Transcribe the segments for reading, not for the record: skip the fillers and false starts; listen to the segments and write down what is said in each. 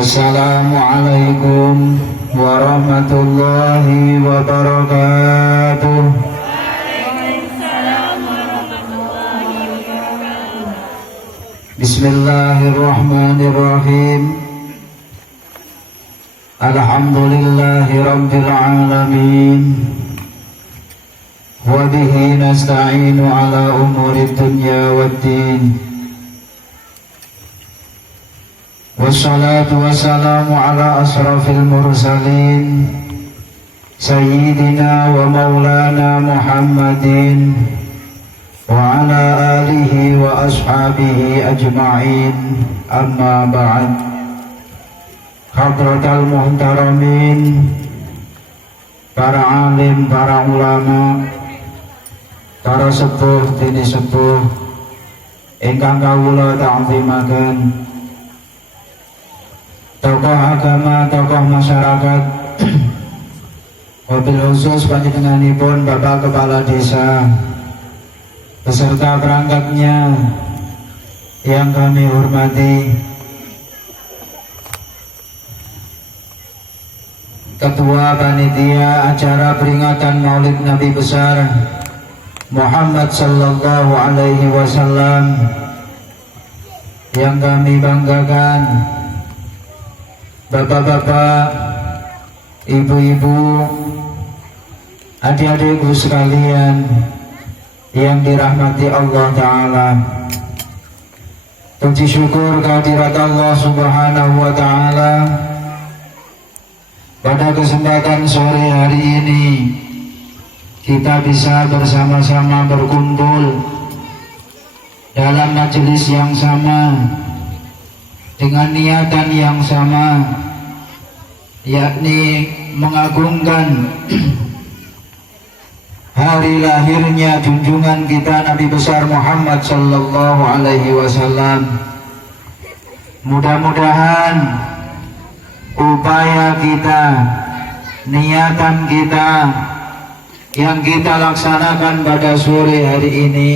Assalamualaikum warahmatullahi wabarakatuh. Bismillahirrahmanirrahim. Alhamdulillahi rabbil alamin. Wa bihi nasta'inu ala umuri dunya waddin. Wassalatu wassalamu ala asrafil mursalin Sayyidina wa maulana Muhammadin wa ala alihi wa ashabihi ajma'in. Amma ba'd. Hadratal muhtaramin, para alim, para ulama, para sepuh, dini sepuh ingkang kawula ta'zimaken, tokoh agama, tokoh masyarakat, wabil khusus panjenenganipun Bapak Kepala Desa beserta perangkatnya yang kami hormati, Ketua Panitia acara peringatan Maulid Nabi besar Muhammad sallallahu alaihi wasallam yang kami banggakan, bapak-bapak, ibu-ibu, adik-adikku sekalian yang dirahmati Allah Ta'ala. Puji syukur kehadirat Allah Subhanahu wa Ta'ala. Pada kesempatan sore hari ini kita bisa bersama-sama berkumpul dalam majelis yang sama dengan niatan yang sama, yakni mengagungkan hari lahirnya junjungan kita Nabi besar Muhammad sallallahu alaihi wasallam. Mudah-mudahan upaya kita, niatan kita yang kita laksanakan pada sore hari ini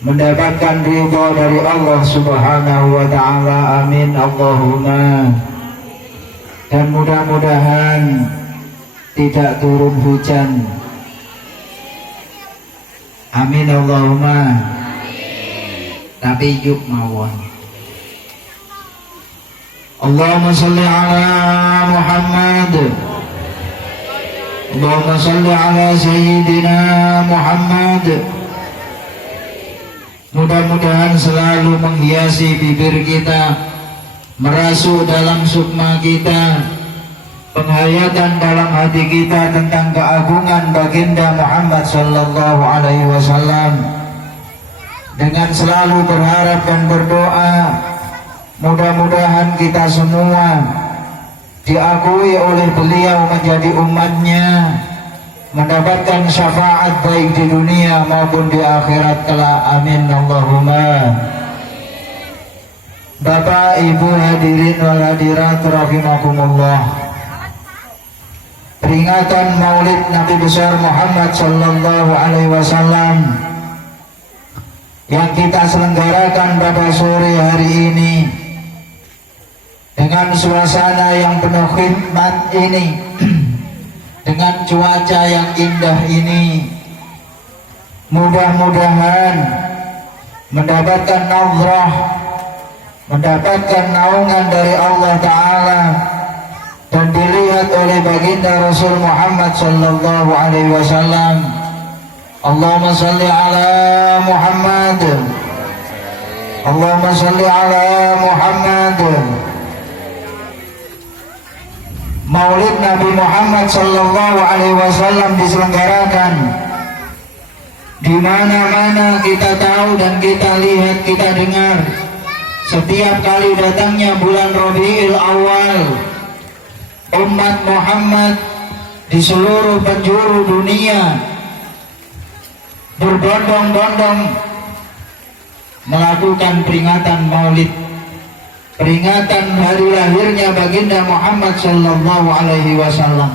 mendapatkan ridha dari Allah Subhanahu wa Ta'ala. Amin Allahumma. Dan mudah-mudahan tidak turun hujan. Amin Allahumma. Tapi yuk mawon. Allahumma salli ala Muhammad. Allahumma salli ala Sayyidina Muhammad. Mudah-mudahan selalu menghiasi bibir kita, merasuk dalam sukma kita, penghayatan dalam hati kita tentang keagungan baginda Muhammad sallallahu alaihi wasallam, dengan selalu berharap dan berdoa mudah-mudahan kita semua diakui oleh beliau menjadi umatnya, mendapatkan syafaat baik di dunia maupun di akhirat kelak. Amin Allahumma. Bapak, Ibu hadirin wal hadirat rahimakumullah. Peringatan Maulid Nabi besar Muhammad sallallahu alaihi wasallam yang kita selenggarakan pada sore hari ini dengan suasana yang penuh khidmat ini, dengan cuaca yang indah ini, mudah-mudahan mendapatkan nazrah, mendapatkan naungan dari Allah Ta'ala, dan dilihat oleh baginda Rasul Muhammad sallallahu alaihi wasallam. Allahumma salli ala Muhammad. Allahumma salli ala Muhammad. Maulid Nabi Muhammad sallallahu alaihi wasallam diselenggarakan di mana-mana kita tahu dan kita lihat, kita dengar. Setiap kali datangnya bulan Rabiul Awal, umat Muhammad di seluruh penjuru dunia berbondong-bondong melakukan peringatan Maulid, peringatan hari lahirnya baginda Muhammad sallallahu alaihi wasallam,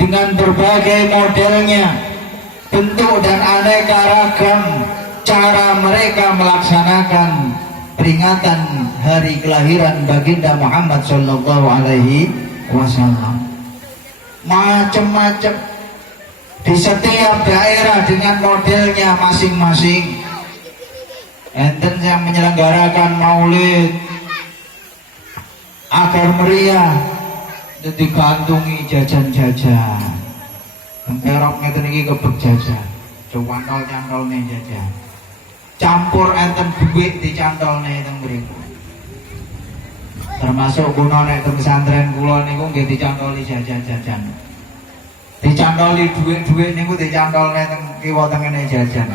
dengan berbagai modelnya, bentuk dan aneka ragam cara mereka melaksanakan peringatan hari kelahiran baginda Muhammad sallallahu alaihi wasallam. Macam-macam di setiap daerah dengan modelnya masing-masing. Enten yang menyelenggarakan maulid agar meriah, digantungi jajan-jajan. Terok ngeten iki kebek jajan. Cantol-cantolne jajan. Campur enten duit dicantolne teng mriku. Termasuk kuno nek teng pesantren kula niku nggih dicantoli jajan-jajan. Dicantoli duit-duit niku dicantolne teng kiwa tengene jajan.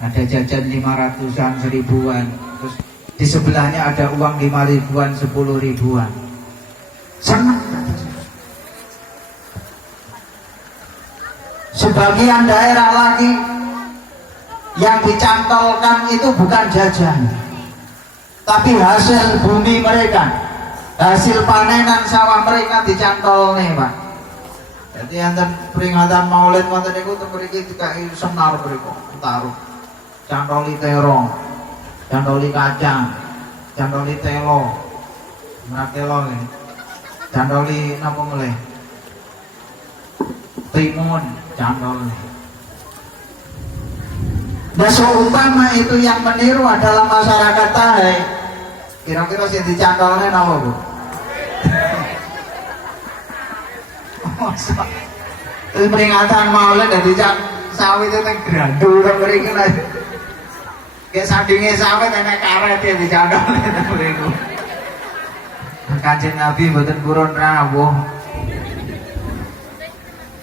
Ada jajan 500-an, 1000-an. Terus di sebelahnya ada uang 5 ribuan, 10 ribuan. Senang. Sebagian daerah lagi yang dicantolkan itu bukan jajan, tapi hasil bumi mereka, hasil panenan sawah mereka dicantol nih Pak. Jadi enten peringatan maulid wonten niku teng mriki dikai senar mriku, taruh. Cantoli terong, cantoli kacang, cantoli telo, merak telo nih, cantoli napa mulai? Timun, cantol. Nah seumpama itu yang meniru adalah masyarakat Tahe, kira-kira sih dicantolnya napa Bu? Itu peringatan maulid dari sawit itu grandul teng mriki lho. Kayak sandinge sawit enek karet ya dicantolnya teng mriku. Kanjeng Nabi mboten purun rawuh.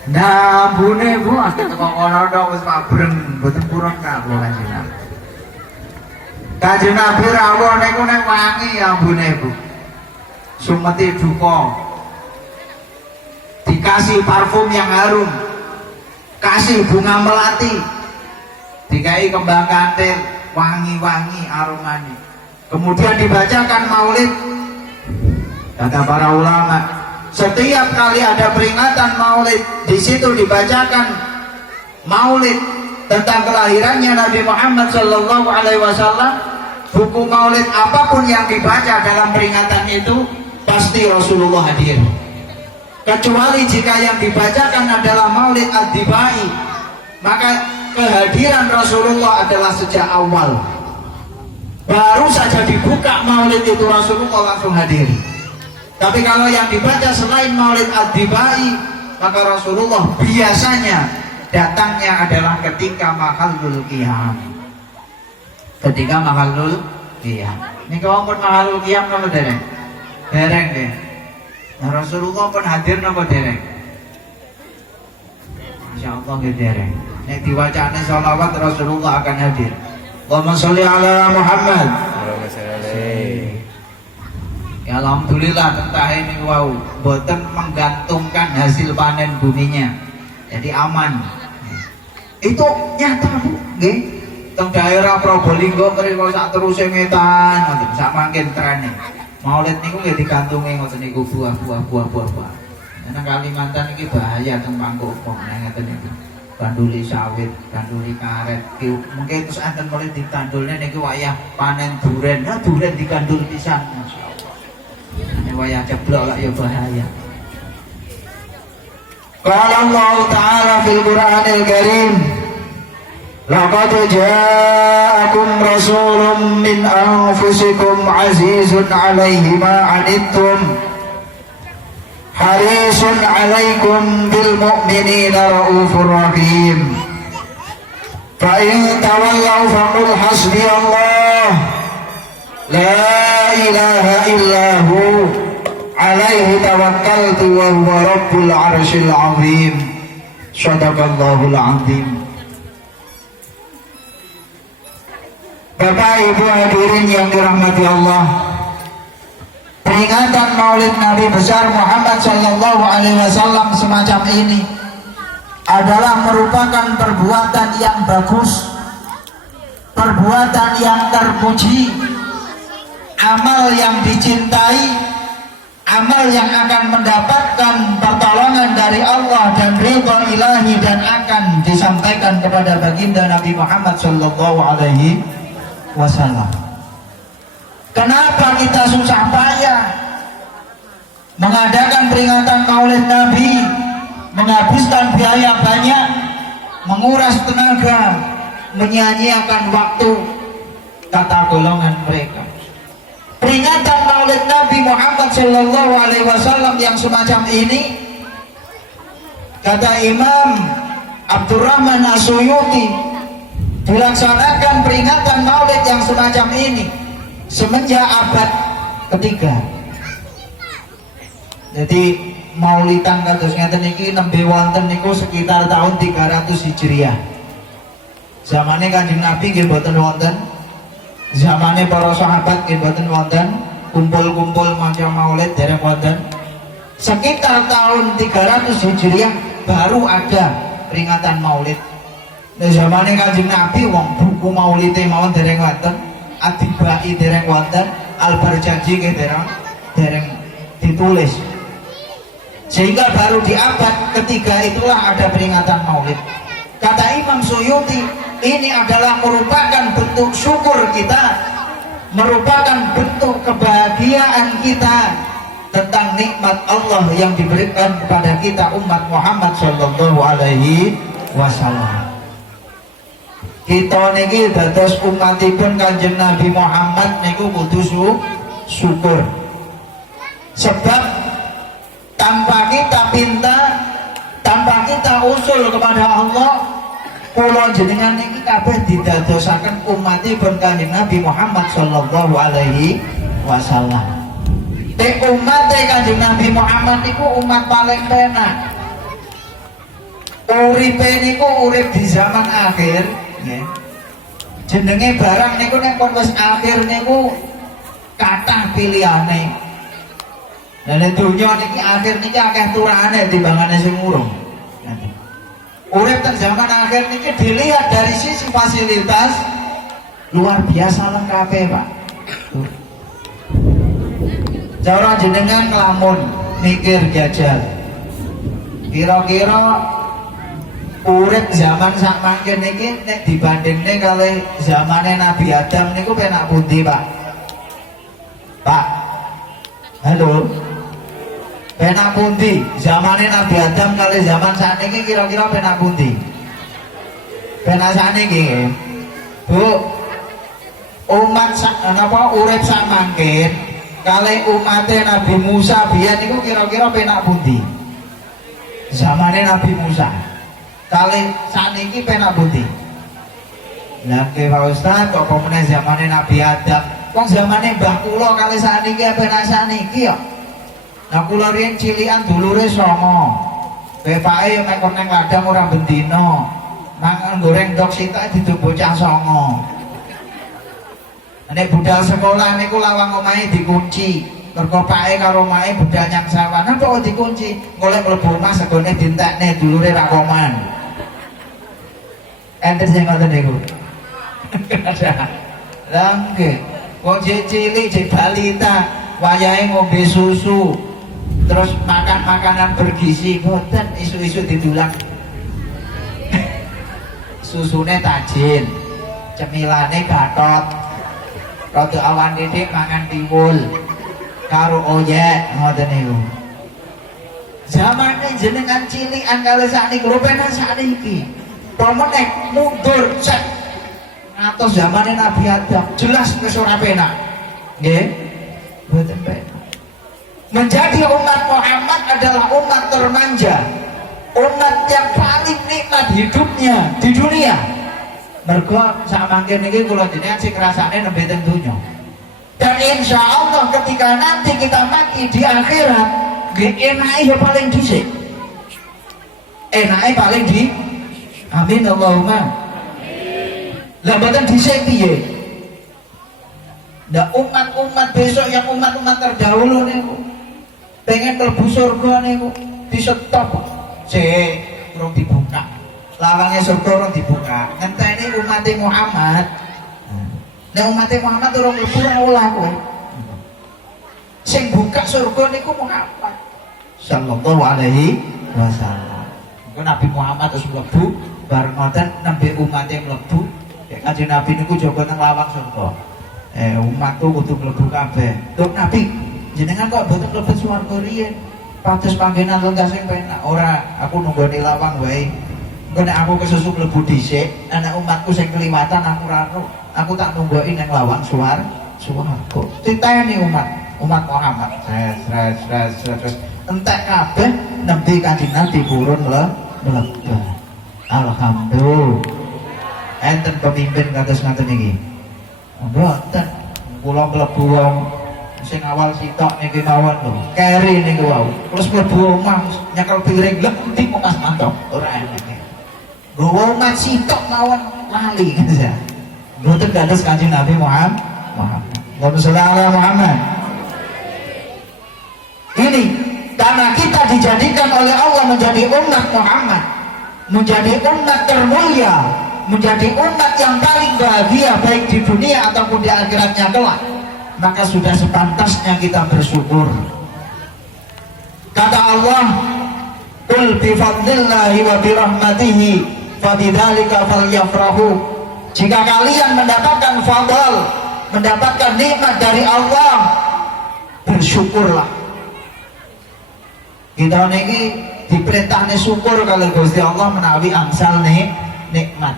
Nah, bune Bu, asli teko kono tok wis mabreng, mboten purun rawuh Kanjeng Nabi. Kanjeng Nabi rawuh niku nek wangi ambune Bu. Sumeti duka. Dikasih parfum yang harum. Kasih bunga melati. Dikai kembang kantil, wangi-wangi aromanya. Kemudian dibacakan maulid. Kata para ulama, setiap kali ada peringatan maulid, di situ dibacakan maulid tentang kelahirannya Nabi Muhammad sallallahu alaihi wasallam. Buku maulid apapun yang dibaca dalam peringatan itu pasti Rasulullah hadir. Kecuali jika yang dibacakan adalah maulid ad-dibai, maka kehadiran Rasulullah adalah sejak awal. Baru saja dibuka maulid itu Rasulullah langsung hadir. Tapi kalau yang dibaca selain maulid ad-dibai, maka Rasulullah biasanya datangnya adalah ketika mahallul qiyam. Ketika mahallul qiyam. Ini kalau pun mahallul qiyam napa dereng? Dereng deh. Nah, Rasulullah pun hadir napa dereng? Insyaallah nggih dereng. Nek diwacane sholawat Rasulullah akan hadir. Allahumma sholli ala Muhammad. Allahumma sholli. Ya alhamdulillah tentang ini wow, boten menggantungkan hasil panen buminya. Jadi aman. Itu nyata Bu, nggih. Teng daerah Probolinggo mriko sak teruse ngetan, ngoten sak mangken trene. Maulid niku nggih digantungi ngoten niku buah-buah. Nang Kalimantan iki bahaya teng Pangkopong ngeten niku. Ganduli sawit, ganduli karet. Mungkin terus enten mulai ditandulne niku wayah panen duren. Nah duren digandul pisan masyaallah. Nek wayah ceblok lak ya bahaya. Qala Allah Ta'ala fil Qur'anil Karim, laqad ja'akum rasulun min anfusikum azizun 'alaihi ma 'anittum harisun 'alaikum bil mu'minina raufur rahim. Fa in tawallaw faqul hasbiyallah la ilaha illahu alaihi tawakkaltu wa huwa rabbul arsyil azim. Shadaqallahul azim. Bapak Ibu hadirin yang dirahmati Allah, peringatan maulid Nabi besar Muhammad sallallahu alaihi wasallam semacam ini adalah merupakan perbuatan yang bagus, perbuatan yang terpuji, amal yang dicintai, amal yang akan mendapatkan pertolongan dari Allah dan ridha ilahi, dan akan disampaikan kepada baginda Nabi Muhammad sallallahu alaihi wasallam. Kenapa kita susah payah mengadakan peringatan Maulid Nabi, menghabiskan biaya banyak, menguras tenaga, menyanyiakan waktu, kata golongan mereka. Peringatan Maulid Nabi Muhammad Sallallahu Alaihi Wasallam yang semacam ini, kata Imam Abdurrahman As-Suyuti, dilaksanakan peringatan Maulid yang semacam ini semenjak abad ketiga. Jadi Maulidan kados ngeten iki nembe wonten niku sekitar tahun 300 Hijriah. Zamane Kanjeng Nabi nggih mboten wonten. Zamane para sahabat nggih mboten wonten. Kumpul-kumpul maca Maulid dereng wonten. Sekitar tahun 300 Hijriah baru ada peringatan Maulid. Nah, zamane Kanjeng Nabi wong buku Maulid mawon dereng wonten, Adibai dereng wonten, Al-Barjanji nggih dereng ditulis. Sehingga baru di abad ketiga itulah ada peringatan Maulid. Kata Imam Suyuti, ini adalah merupakan bentuk syukur kita, merupakan bentuk kebahagiaan kita tentang nikmat Allah yang diberikan kepada kita umat Muhammad Sallallahu Alaihi Wasallam. Kita niki dados umatipun Kanjeng Nabi Muhammad niku kudu syukur. Sebab tanpa kita pinta, tanpa kita usul kepada Allah, kula jenengan niki kabeh didadosaken umatipun Kanjeng Nabi Muhammad Sallallahu Alaihi Wasallam. Umat Kanjeng Nabi Muhammad niku umat paling penak. Uripe niku urip di zaman akhir, nggih. Jenenge barang niku nek pun wis akhir niku kathah pilihane. Dan dunia niki akhir niki akeh turane timbangane sing urung. Urip teng zaman akhir niki dilihat dari sisi fasilitas luar biasa lengkap, Pak. Cara jenengan ngelamun mikir jajal. Kira-kira urip zaman sak mangken niki nek dibandingne kalih zamane Nabi Adam niku penak pundi, Pak? Pak. Halo. Penak pundi zamane Nabi Adam kali zaman sakniki kira-kira penak pundi? Penak sakniki. Bu, umat napa urip sak mangkin kali umate Nabi Musa biyen niku kira-kira penak pundi? Zamane Nabi Musa. Kali sakniki penak pundi? Lah ke Pak Ustaz kok meneh zamane Nabi Adam. Wong zamane mbah kula kali sakniki penak sakniki ya. Nah kula riyen cilikan dulure songo. Bapake yo mek nang ladang ora bendina. Mangan goreng ndok sitok diduk bocah songo. Nek budal sekolah niku lawang omahe dikunci. Mergo pake karo omahe budal nyang sawah. Napa kok dikunci? Golek mlebu omah segone dintekne dulure ra koman. Enten sing ngoten niku. Lah nggih. Wong cilik cek balita wayahe ngombe susu. Terus makan makanan bergizi, boten isu-isu didulang. Susune tajin, cemilane gatot, rada awan didik mangan tiwul, karo oyek, ngoten niku. Zamane jenengan cilikan kali sakniki, lho penak sakniki. Pemeneh mundur cek. Atos zamane Nabi Adam, jelas wis ora penak. Nggih? Boten penak. Menjadi umat Muhammad adalah umat termanja, umat yang paling nikmat hidupnya di dunia. Mergo sak mangken niki kula jenengan sing ngrasakne nembe teng donya. Dan insya Allah ketika nanti kita mati di akhirat, enake ya paling dhisik. Enake paling di amin Allahumma. Lah mboten dhisik piye? Nah umat-umat besok yang umat-umat terdahulu niku pengen mlebu surga niku disetop sik urung dibuka. Lawangnya surga urung dibuka. Ngenteni umat Muhammad. Nek umat Muhammad urung mlebu ora olah kowe. Sing buka surga niku Muhammad sallallahu alaihi wasallam. Engko Nabi Muhammad terus mlebu bareng ngoten nembe umate mlebu. Kanjeng Nabi niku jaga nang lawang surga. umatku kudu mlebu kabeh. Dok Nabi, jenengan kok boten mlebet swarga riyen? Pados panggenan lentas sing penak. Ora, aku nunggoni lawang wae. Engko nek aku kesusu mlebu dhisik, anak umatku sing keliwatan aku ora ro. Aku tak nunggoki nang lawang swarga. Titeni umat Muhammad. Terus entek kabeh nembe Kanjeng Nabi purun mlebu. Alhamdulillah. Enten pemimpin kados ngaten iki. Mboten. Kula mlebu wong sing awal sitok niki mawon lho. Keri niku wau. Terus mlebu omah nyekel piring lho endi kok pas mantap. Ora enak. Gowo umat sitok mawon lali ya. Mboten kados Kanjeng Nabi Muhammad. Allahumma sholli ala Muhammad. Ini karena kita dijadikan oleh Allah menjadi umat Muhammad, menjadi umat termulia, menjadi umat yang paling bahagia baik di dunia ataupun di akhiratnya kelak, maka sudah sepantasnya kita bersyukur. Kata Allah, qul bi fadlillahi wa bi rahmatihi fabidzalika falyafrahu. Jika kalian mendapatkan fadl, mendapatkan nikmat dari Allah, bersyukurlah. Kita niki diperintahne syukur kalau Gusti Allah menawi angsal nikmat.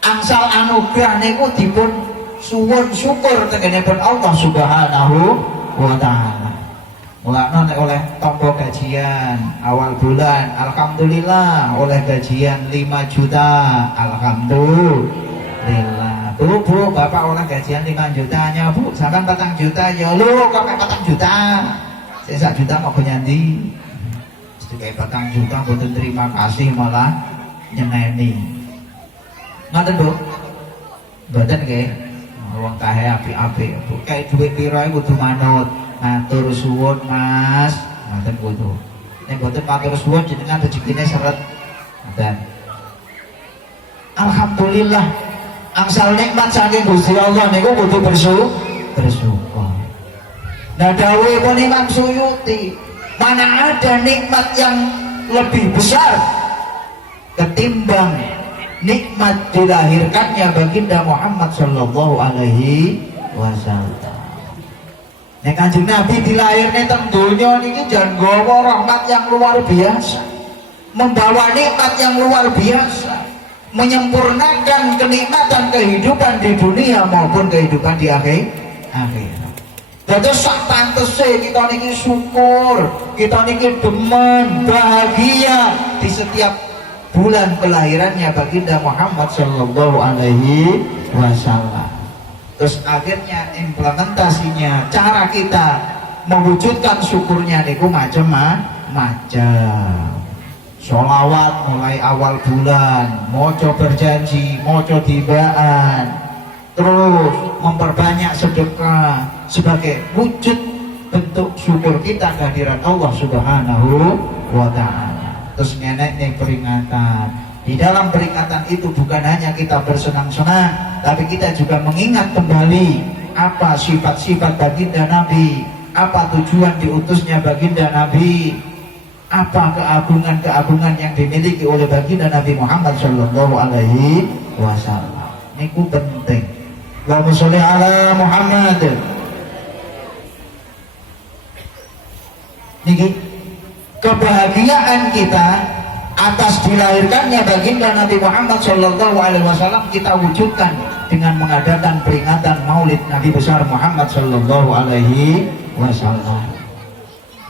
Angsal anugerah niku dipun suwun syukur tegenipun Allah Subhanahu wa taala. Mulane nek oleh tombo gajian awal bulan, alhamdulillah oleh gajian 5 juta, alhamdulillah. Bu, Bapak oleh gajian 5 jutanya, Bu. Sampeyan 4 juta ya lho, kok 4 juta. Sing 1 juta mau nyandi. Mesti kayak 4 juta mboten terima kasih malah nyeneni. Ngoten, Bu. Mboten nggih. Wong kae apik-apik, Bu. Kayak dhuwit pira kudu manut. Matur suwun, Mas. Ngoten kudu. Nek mboten matur suwun jenengan rezekine seret. Ngoten. Alhamdulillah. Angsal nikmat saking Gusti Allah niku kudu bersyukur. Nah dawuh pun Imam Suyuti, mana ada nikmat yang lebih besar ketimbang nikmat dilahirkannya baginda Muhammad sallallahu alaihi wasallam. Nek Kanjeng Nabi dilahirne teng donya niki jan nggawa rahmat yang luar biasa, membawa nikmat yang luar biasa, menyempurnakan kenikmatan kehidupan di dunia maupun kehidupan di akhirat. Dados sak pantese kita niki syukur, kita niki demen, bahagia di setiap bulan kelahirannya baginda Muhammad sallallahu alaihi wasallam. Terus akhirnya implementasinya, cara kita mewujudkan syukurnya niku macam-macam. Sholawat mulai awal bulan, moco berjanji, moco tibaan, terus memperbanyak sedekah sebagai wujud bentuk syukur kita kehadiran Allah Subhanahu wa ta'ala. Terus ngenek peringatan. Di dalam peringatan itu bukan hanya kita bersenang-senang, tapi kita juga mengingat kembali apa sifat-sifat baginda Nabi, apa tujuan diutusnya baginda Nabi, apa keagungan-keagungan yang dimiliki oleh baginda Nabi Muhammad sallallahu alaihi wasallam. Niku penting. Allahumma sholli ala Muhammad. Niki kebahagiaan kita atas dilahirkannya baginda Nabi Muhammad sallallahu alaihi wasallam kita wujudkan dengan mengadakan peringatan Maulid Nabi besar Muhammad sallallahu alaihi wasallam.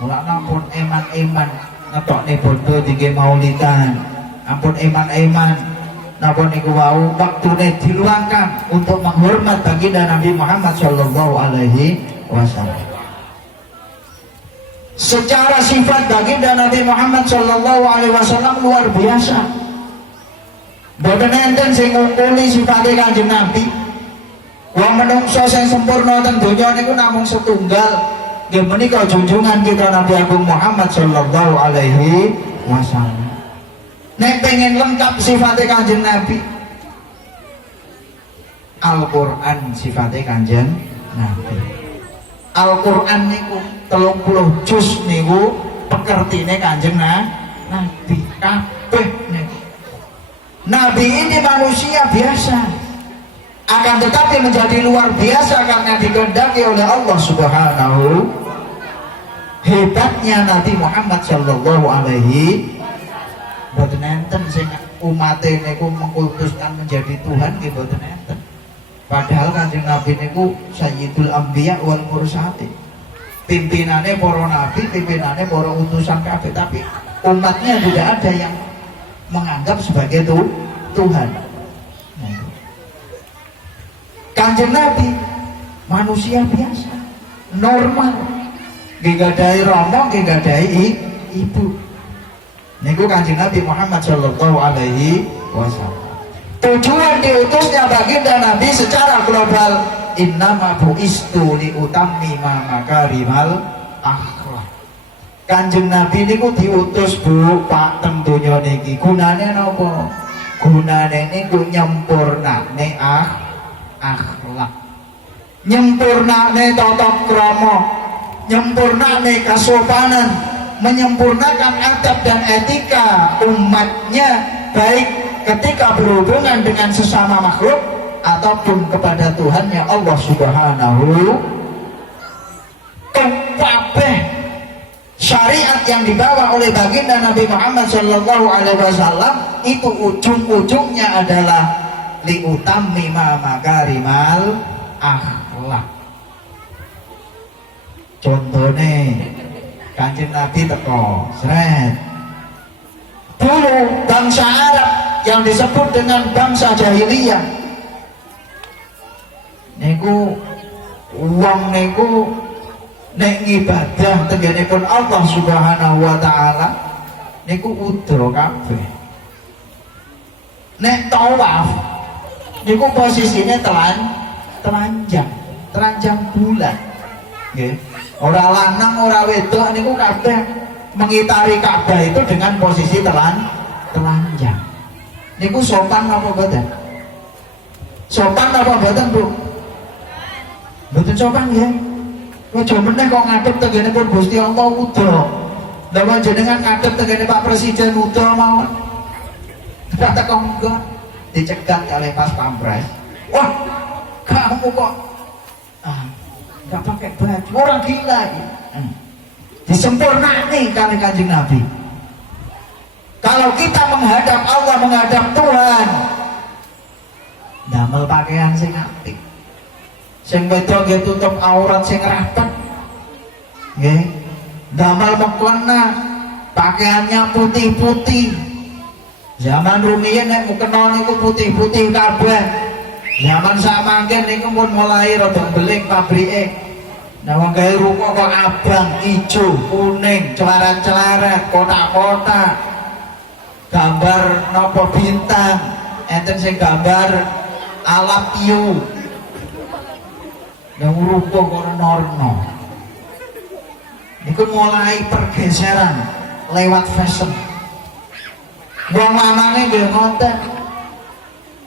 Mula ampun eman-eman ngetokne bondo tinggi maulidan, ampun eman-eman napa niku wau waktune diluangkan untuk menghormat baginda Nabi Muhammad sallallahu alaihi wasallam. Secara sifat baginda Nabi Muhammad sallallahu alaihi wasallam luar biasa. Boten enten sing ngungkuli sifate Kanjeng Nabi. Wong menungso sing sempurna teng donya niku namung setunggal. Nggih menika junjungan kita Nabi Agung Muhammad sallallahu alaihi wasallam. Nek pengen lengkap sifate Kanjeng Nabi, Al-Qur'an sifate Kanjeng Nabi. Al-Qur'an niku 30 juz niku pekertine Kanjeng Nabi kabeh niku. Nabi ini manusia biasa. akan tetapi menjadi luar biasa karena dikehendaki oleh Allah Subhanahu. Hebatnya Nabi Muhammad sallallahu alaihi boten enten sing umate niku mengkultuskan menjadi Tuhan nggih boten enten. Padahal Kanjeng Nabi niku Sayyidul Anbiya wal Mursalin. Pimpinannya para nabi, pimpinannya para utusan kabeh, tapi umatnya tidak ada yang menganggap sebagai Tuhan. Kanjeng Nabi manusia biasa, normal, nggih romo, nggih ibu. Niku Kanjeng Nabi Muhammad sallallahu alaihi wasallam. Tujuan diutusnya baginda Nabi secara global, innama bu'istu li utammima makarimal akhlak. Kanjeng Nabi niku diutus Bu Pak teng donya niki. Gunane napa? Gunane niku nyempurnane akhlak. Nyempurnane tata krama, nyempurnane kasopanan, menyempurnakan adab dan etika umatnya baik ketika berhubungan dengan sesama makhluk ataupun kepada Tuhannya Allah Subhanahu. Kabeh syariat yang dibawa oleh baginda Nabi Muhammad sallallahu alaihi wasallam itu ujung-ujungnya adalah liutammima makarimal akhlak. Contohnya Kanjeng Nabi teko sret. Dulu bangsa Arab yang disebut dengan bangsa jahiliyah niku wong niku nek ibadah tenggenipun Allah Subhanahu wa taala niku udra kabeh. Nek tawaf niku posisinya telanjang bulan. Nggih. Ora lanang ora wedok niku kabeh mengitari Ka'bah itu dengan posisi telanjang. Niku sopan apa mboten? Sopan apa mboten, Bu? Mboten sopan ya. Aja meneh kok ngadep tenggenipun Gusti Allah uda. Lah panjenengan ngadep tenggene Pak Presiden uda mawon. Kata konggo dicegat oleh Pas Pampres. Wah, kamu kok nggak pakai baju, orang gila ya. Disempurnani kali Kanjeng Nabi. Kalau kita menghadap Allah, menghadap Tuhan, damel pakaian sing apik, sing wedok nggih tutup aurat sing rapet, nggih, damel meklena, pakaiannya putih-putih. Zaman rumiyin nek mukena niku putih-putih kabeh. Zaman samangken niku pun mulai rada beling pabrike. Nah wong gawe ruko kok abang, ijo, kuning, celarat-celarat, kotak-kotak. Gambar nopo bintang, enten sing gambar alap piu. Yang ruko kok norno. Niku mulai pergeseran lewat fashion. Wong lanange nggih ngoten.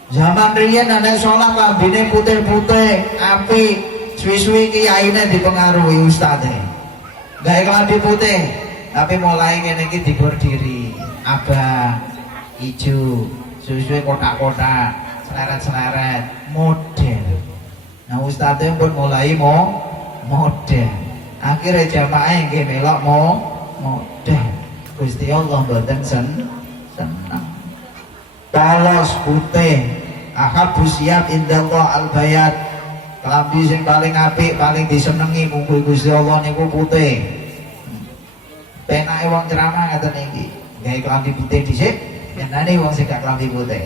Zaman riyen nek salat lambene putih-putih, apik, suwi-suwi kiyaine dipengaruhi ustaze. Gawe klambi putih, tapi mulai ngene iki dibordiri, abang, ijo, suwi-suwi kotak-kotak, seleret-seleret, model. Nah ustaze pun mulai model. Akhirnya jamaah nggih melok model. Gusti Allah mboten seneng. Polos putih, ahabu siap indallah al-bayat. Klambi sing paling apik, paling disenengi munggu Gusti Allah niku putih. Penake wong ceramah ngaten iki, gawe klambi putih dhisik, penane wong sing gak klambi putih.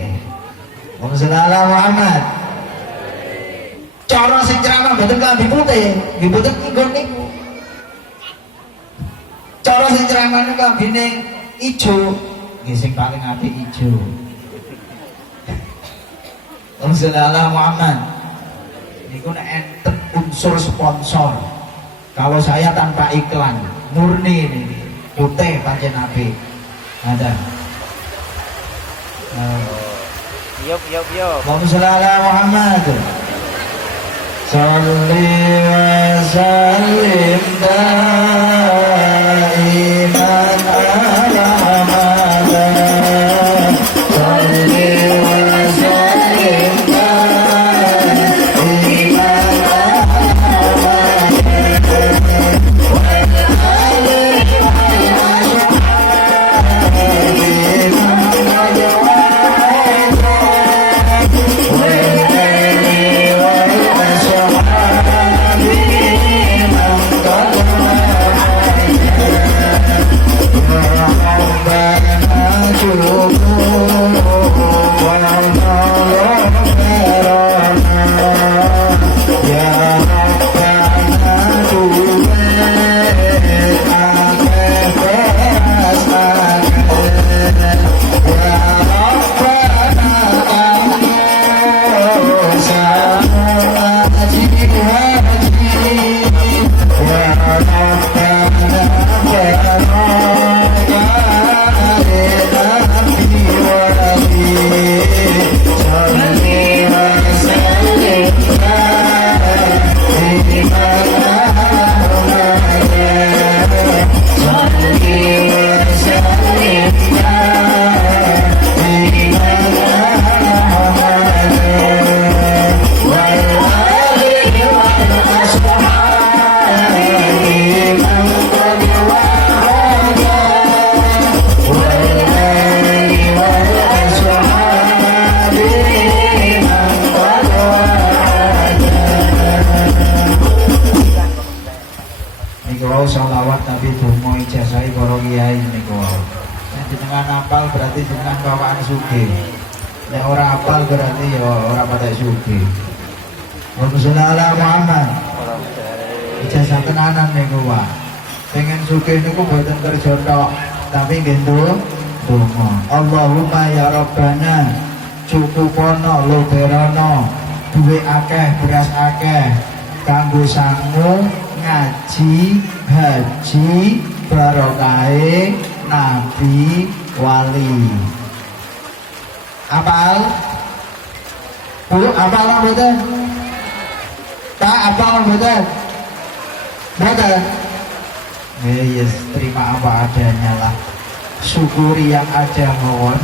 Wong selala Muhammad. Cara sing ceramah mboten klambi putih, nggih mboten nggon niku. Cara sing ceramah niku klambine ijo, nggih sing paling apik ijo. Rasulullah Muhammad niku nek enten unsur sponsor. Kalau saya tanpa iklan, murni ini putih pancen apik. Ada. Yop. Rasulullah Muhammad. Shalli wa sallim daiman ala Muhammad. Shalli wa sallim berarti jenengan bawaan sugih. Nek ora apal berarti ya ora pada sugih. Rasulullah Muhammad ijazah tenanan niku wae. Pengen sugih niku boten kerja tok, tapi nggih donga. Allahumma ya Rabbana cukupono luberono duwe akeh beras akeh kanggo sangu ngaji haji barokahe nabi wali. Apal? Bu, apal apa betul? Tak apal betul? Betul? Yes, terima apa adanya lah. Syukuri yang ada mohon.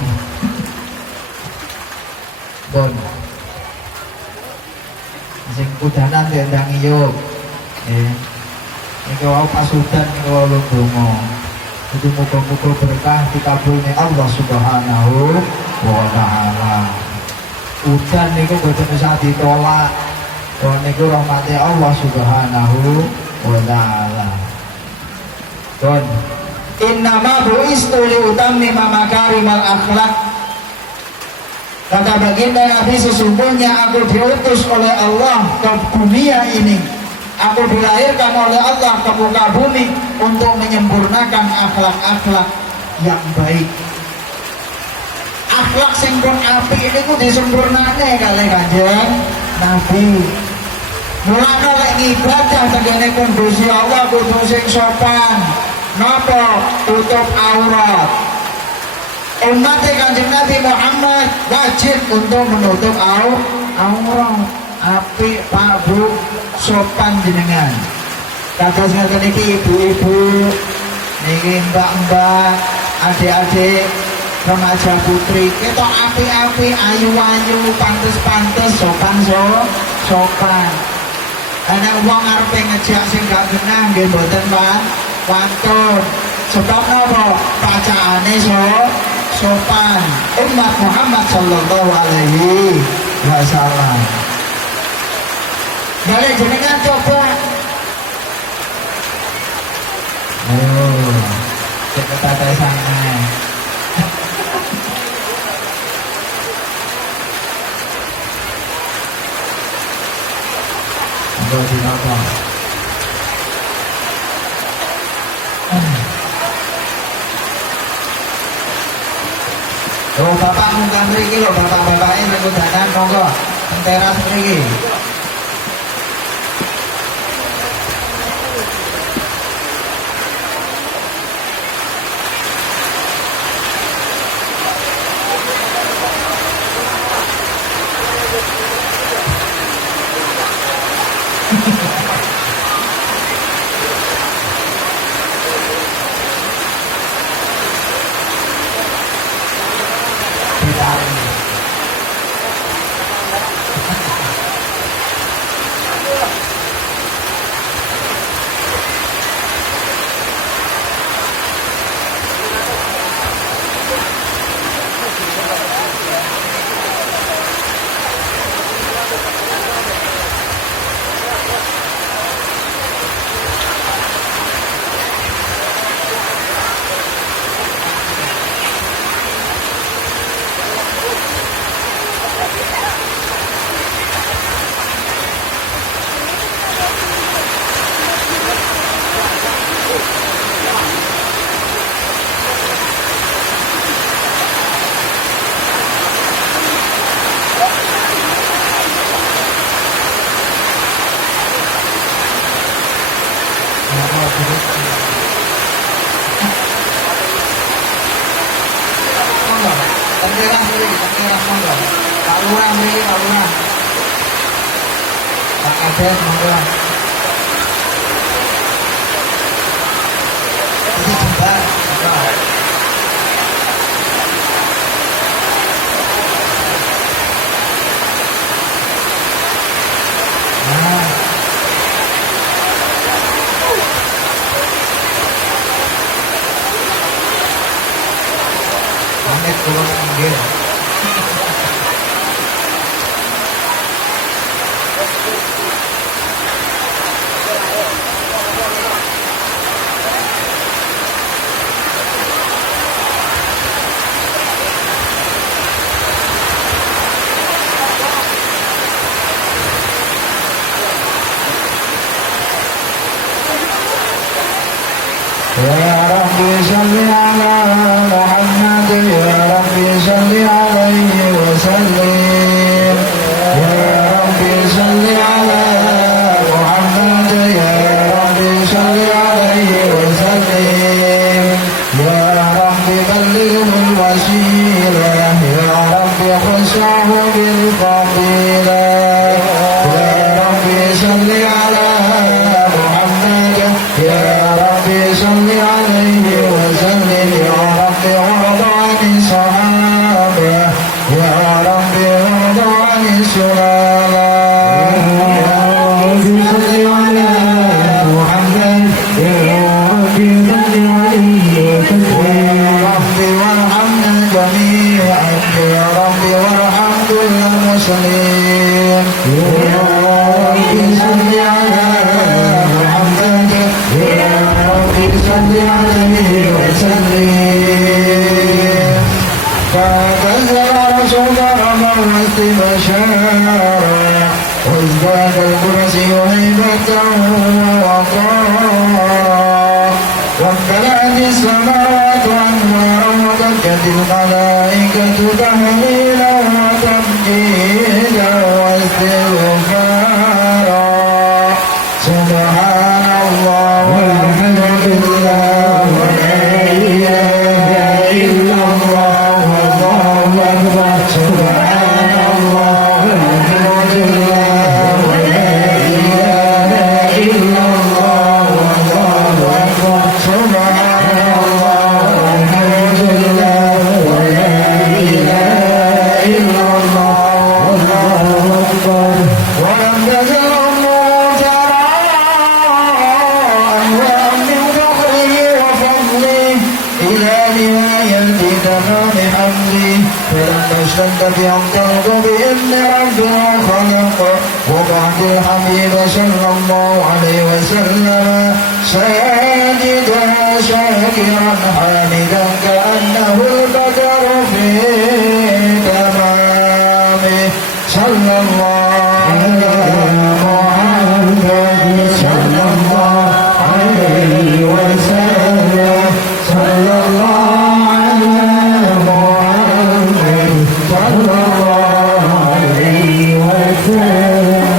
Bon. Sing kudanan diendang iyuk. Niku wau pasudan niku wau donga. Itu muga-muga berkah dikabulne Allah Subhanahu wa taala. Udan niku boten bisa ditolak. Niku rahmate Allah Subhanahu wa taala. Bon. Innama bu'istu liutammima makarimal akhlak. Kata baginda Nabi, sesungguhnya aku diutus oleh Allah ke dunia ini. Aku dilahirkan oleh Allah ke muka bumi untuk menyempurnakan akhlak-akhlak yang baik. Akhlak sing pun apik ini ku disempurnane kali Kanjeng Nabi. Mulane lek ngibadah tengene Gusti Allah kudu sing sopan. Napa? Tutup aurat. Umat Kanjeng Nabi Muhammad wajib untuk menutup aurat. Apik Pak Bu, sopan jenengan. Kados ngeten iki ibu-ibu, niki mbak-mbak, adik-adik, remaja putri, ketok apik-apik, ayu-ayu, pantes-pantes, sopan. Ana wong arepe ngejak sing gak genah nggih mboten wantun. Sebab napa? Bacaane sopan. Umat Muhammad sallallahu alaihi wasallam. Balik jenengan coba. Kita ada sana. Enggak dinapa. Oh, bapak muka mriki lho, bapak-bapake nek kudanan monggo teng teras mriki. Pak Lurah mriki, Pak Lurah. Pak Kades monggo. Ini jembar. Pamit kula pinggir. وازداد الكرسي هيبة ووقار وامتلأت السماوات أنوارا وضجت الملائكة تحميلا وتمجيدا واستغفارا سبحان الله والحمد لله ولا إله إلا الله والله أكبر سبحان الله والحمد لله ولا إله إلا الله والله أكبر سبحان الله والحمد لله ولا إله إلا الله والله أكبر ولم تزل من فخره وفضله إلى نهاية تمام حمده فلما اشتد بأنطلق بإذن ربه خلق وبعد الحبيب صلى الله عليه وسلم ساجدا شاكرا حامدا كأنه البدر في تمامه صلى الله على محمد صلى الله عليه وسلم صلى الله على محمد صلى الله عليه وسلم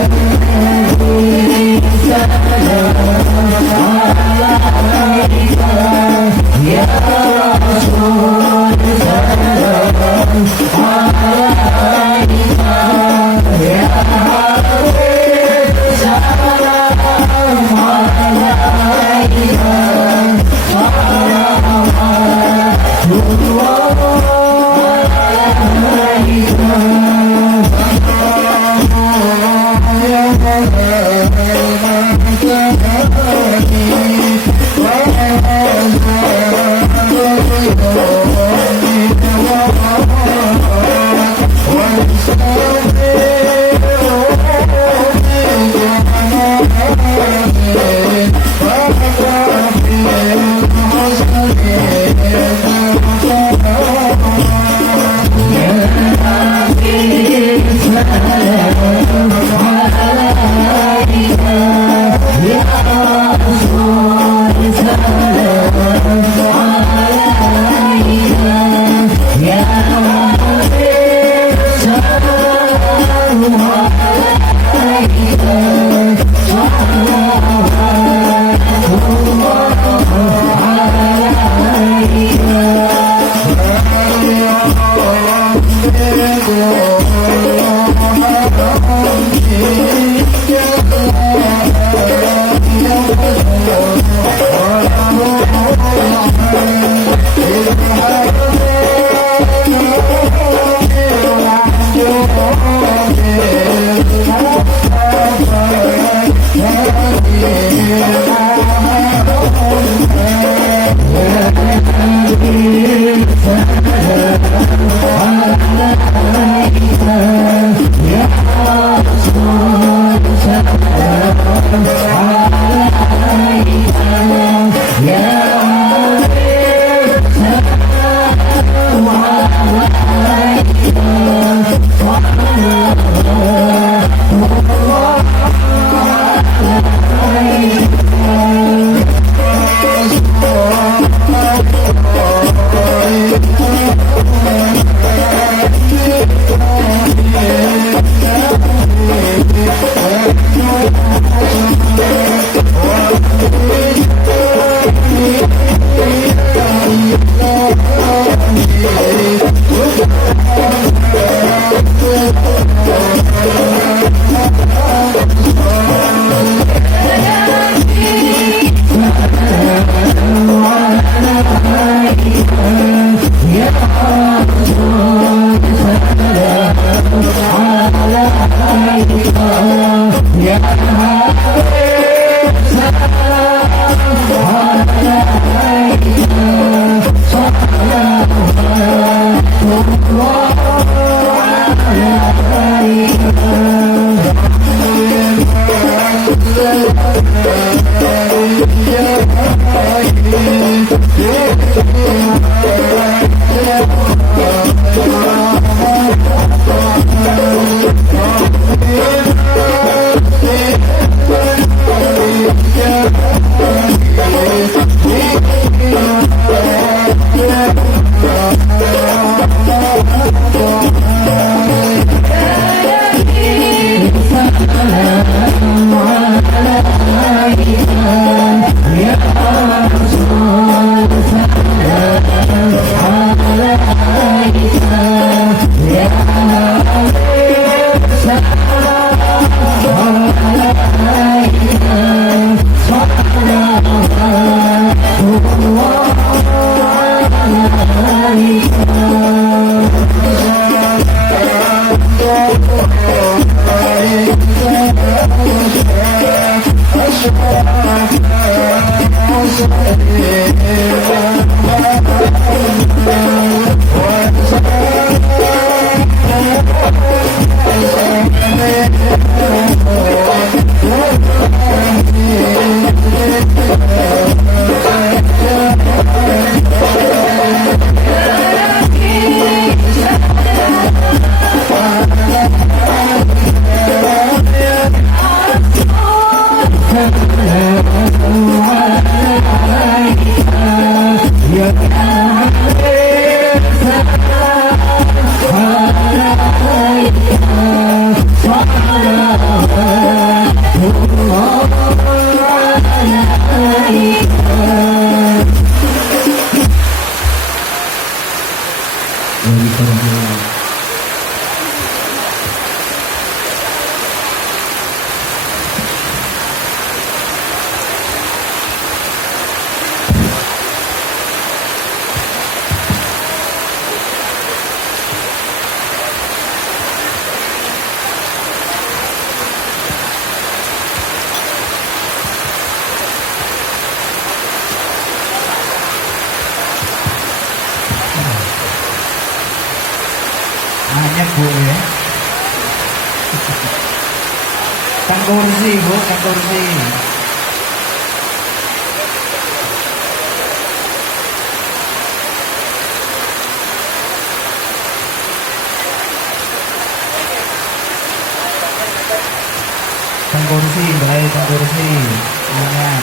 يا نبي سلام عليك يا رسول الله سلام عليك يا حبيب سلام عليك سلام Oh Banyak bu ya. Kan kursi bu, kan kursi. Kan kursi, baik kan kursi. Banyak.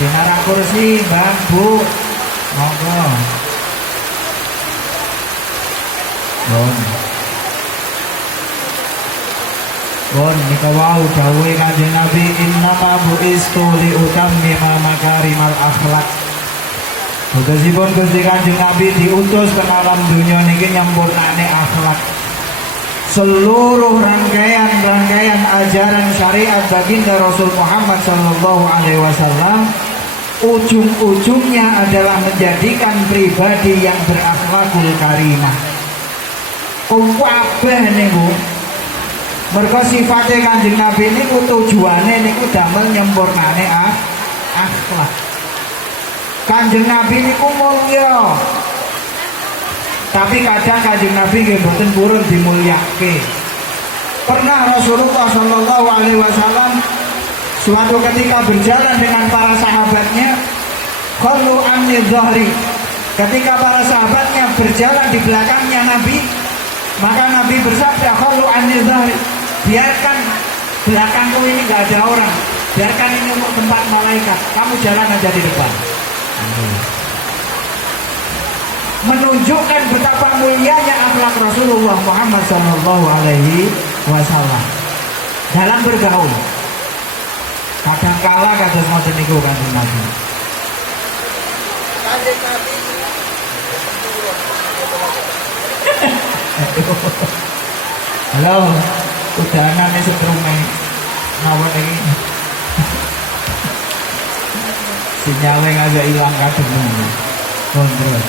Dinarang kursi, Mbak, Bu. Monggo. Bon nika wau dawuhe Kanjeng Nabi innama bu'istu li utammima makarimal akhlak. Bukasipun Gusti Kanjeng Nabi diutus ke alam dunia niki nyempurnane akhlak. Seluruh rangkaian ajaran syariat baginda Rasul Muhammad sallallahu alaihi wasallam ujung-ujungnya adalah menjadikan pribadi yang berakhlakul karimah. Kabeh niku mergo sifate Kanjeng Nabi niku tujuane niku damel nyempurnane akhlak. Kanjeng Nabi niku mulya. Tapi kadang Kanjeng Nabi nggih mboten purun dimulyake. Pernah Rasulullah sallallahu alaihi wasallam suatu ketika berjalan dengan para sahabatnya, khallu anni dhahri. Ketika para sahabatnya berjalan di belakangnya Nabi, maka Nabi bersabda, khallu anni dhahri. Biarkan belakangku ini enggak ada orang. Biarkan ini untuk tempat malaikat. Kamu jalan aja di depan. Menunjukkan betapa mulianya akhlak Rasulullah Muhammad sallallahu alaihi wasallam dalam bergaul. Kadangkala kados ngoten niku Kanjeng Nabi. Kanjeng Nabi. Halo, udanane setrume. Napa niki? Sinyalnya agak hilang kadang niku. Kontrol.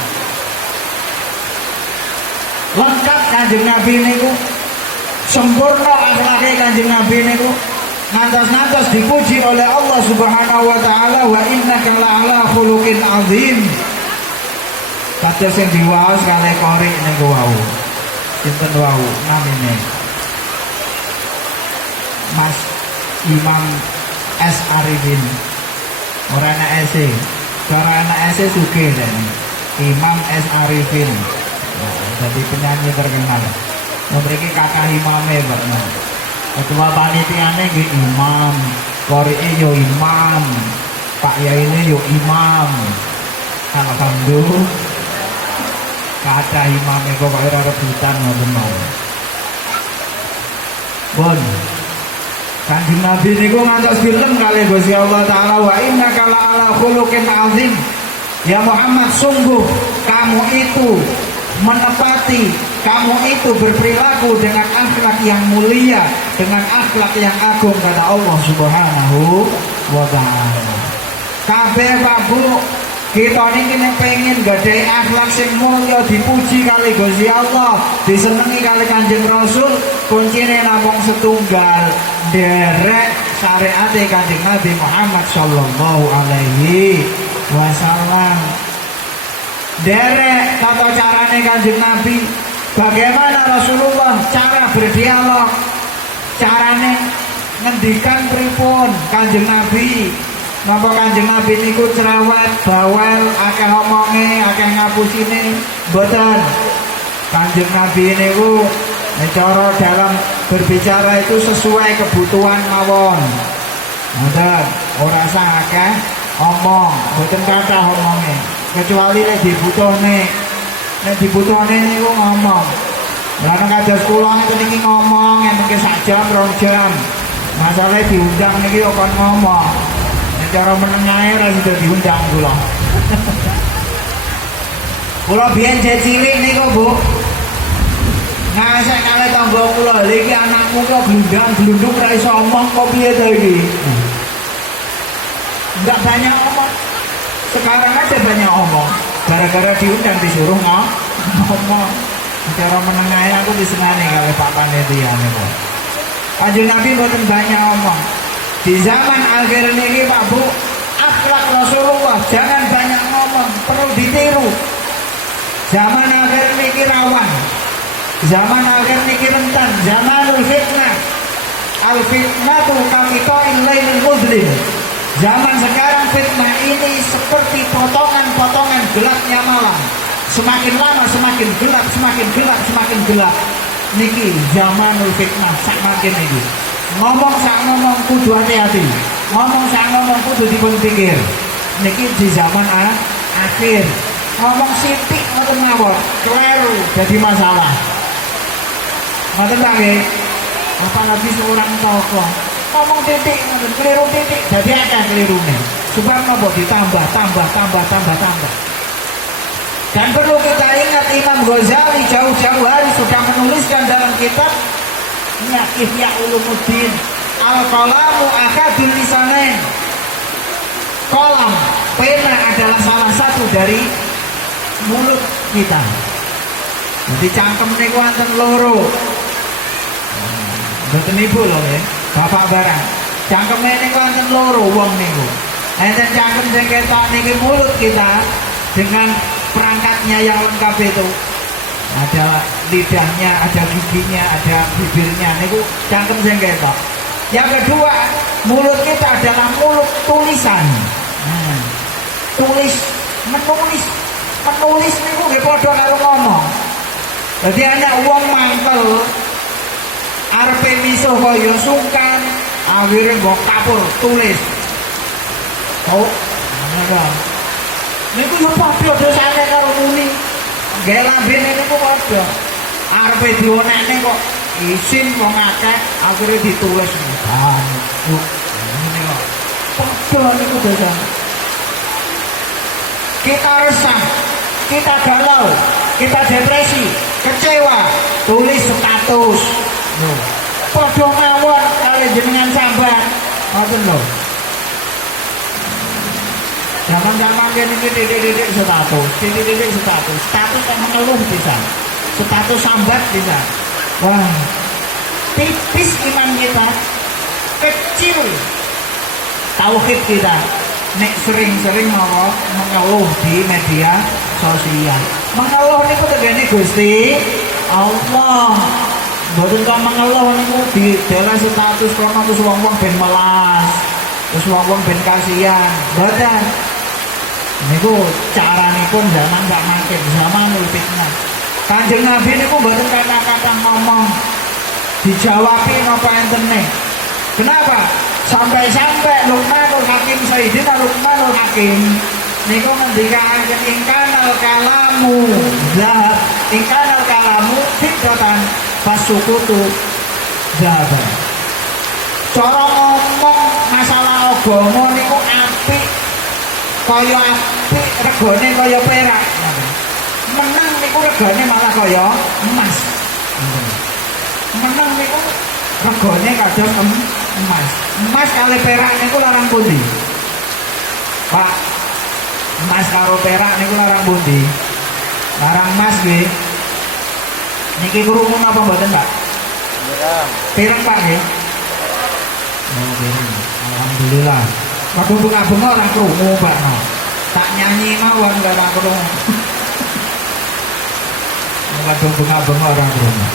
Lengkap Kanjeng Nabi niku, sempurna akhlake Kanjeng Nabi niku, ngantos-ngantos dipuji oleh Allah Subhanahu wa taala, wa innaka la'ala khuluqin azim. Kados sing diwaos kalih qori niku wau. Sinten wau namine? Mas Imam S Arifin. Ora ana S. Ora ana S sugih Imam S Arifin. Jadi penyanyi terkenal. Memiliki kakak imame Pak. Ketua panitiane nggih imam, korike yo imam, Pak Yaine yo imam. Alhamdulillah. Kakak imame kok ora rebutan ngoten mawon. Bon. Kanjeng Nabi niku ngantos film kali Gusti Allah taala, wa innaka la'ala khuluqin azim. Ya Muhammad, sungguh kamu itu menepati, kamu itu berperilaku dengan akhlak yang mulia, dengan akhlak yang agung kata Allah Subhanahu wa taala. Kabeh Pak Bu, kita niki nek pengin gadai akhlak sing mulya, dipuji kali Gusti Allah, disenengi kali Kanjeng Rasul, kuncine namung setunggal, derek syariat Kanjeng Nabi Muhammad sallallahu alaihi wasallam. Derek tata carane Kanjeng Nabi, bagaimana Rasulullah cara berdialog, carane ngendikan pripun Kanjeng Nabi. Napa Kanjeng Nabi niku cerewet, bawel, akeh omonge, akeh ngapusine, mboten. Kanjeng Nabi niku cara dalam berbicara itu sesuai kebutuhan mawon. Mboten, ora usah akeh omong, mboten kathah omonge. Kecuali nek dibutuhne niku ngomong. Lah nek kados kula niki ngomong enten sak jam 2 jam. Masalahe diundang niki kok kon ngomong. Nek cara menengae ora sida diundang kula. Kula biyen cilik niku, Bu. Ngasek kalih tangga kula, lha iki anakku kok glundang-glundung ra iso omong kok piye to iki. Enggak banyak omong. Sekarang aja banyak omong, gara-gara diundang disuruh ngomong. Cara menengahi aku disenani kalau Pak Panitia niku. Kanjeng Nabi mboten banyak omong. Di zaman akhir ini Pak Bu, akhlak Rasulullah jangan banyak ngomong, perlu ditiru. Zaman akhir ini rawan, zaman akhir ini rentan, zamanul fitnah. Al fitnatu kamito'in lailil muzlim. Zaman sekarang fitnah ini seperti potongan-potongan gelapnya malam. Semakin lama semakin gelap, semakin gelap, semakin gelap. Niki zamanul fitnah semakin ini. Ngomong sak ngomong kudu hati-hati. Ngomong sak ngomong kudu dipun pikir. niki di zaman akhir. Ngomong sithik ngoten mawon, kleru jadi masalah. Ngoten ta nggih? Apalagi seorang tokoh ngomong titik ngoten keliru titik jadi akeh kelirune. Sebab napa ditambah. Dan perlu kita ingat Imam Ghazali jauh-jauh hari sudah menuliskan dalam kitab Ihya Ulumuddin, Al-Qalamu akadul lisanain. Kolam, pena adalah salah satu dari mulut kita. Jadi cangkem niku wonten loro. Mboten ibu lho nggih, bapak barang. Cangkeme niku wonten loro wong niku. Enten cangkem sing ketok niki mulut kita dengan perangkatnya yang lengkap itu. Ada lidahnya, ada giginya, ada bibirnya. Niku cangkem sing ketok. Yang kedua, mulut kita adalah mulut tulisan. Menulis niku nggih padha karo ngomong. Dadi ana wong mangkel arepe misuh kaya sungkan, awire mbok kapur tulis. Oh, ngono. Niku yo padha dosane karo muni. Nggih lambene niku padha. Arepe dionekne kok isin wong akeh, akhire ditulis. Ngene kok. Padha niku dosane. Kita resah, kita galau, kita depresi, kecewa, tulis status. Padha mawon kali jenengan sambat. Ngoten lho. Zaman-zaman kene iki titik-titik status, titik-titik status. Status kan mengeluh bisa. Status sambat bisa. Wah. Tipis iman kita. Kecil tauhid kita. Nek sering-sering mau mengeluh di media sosial. Mengeluh niku tegene Gusti Allah. Mboten kok mengeluh niku di dalam status kono terus wong-wong ben melas. Terus wong-wong ben kasihan. Mboten. Niku caranipun zaman sak mangke zaman fitnah. Kanjeng Nabi niku mboten kata-kata ngomong dijawabi napa entene. Kenapa? Sampai-sampai Luqmanul Hakim Sayyidina Luqmanul Hakim niku ngendikaken ingkanal kalamu zahab, ingkanal kalamu fiddatan pasukutu zahab. Cara ngomong masalah agama niku apik kaya apik regane kaya perak. Menang niku regane malah kaya emas. Menang niku regane kados emas. Emas kali perak niku larang pundi? Pak, emas karo perak niku larang pundi? Larang emas nggih. Niki krungu napa mboten, Pak? Pirang. Pirang Pak nggih. Oh, pirang. Alhamdulillah. Waktu bunga-bunga ora krungu, Pak. Tak nyanyi mawon ora krungu. Waktu bunga-bunga ora krungu.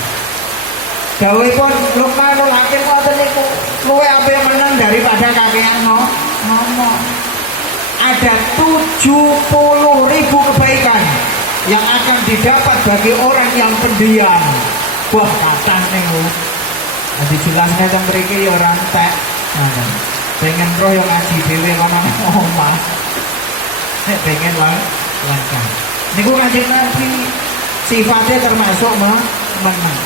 Dawuhipun Luqmanul Hakim ngoten niku luwih apik menang daripada kakean ngomong. Ada 70.000 kebaikan yang akan didapat bagi orang yang pendiam. Wah, kathah niku. Dijelasne teng mriki ya ora entek. Pengen roh yang ngaji dhewe kono omah. Nek pengen langkah. Niku Kanjeng Nabi sifatnya termasuk menang.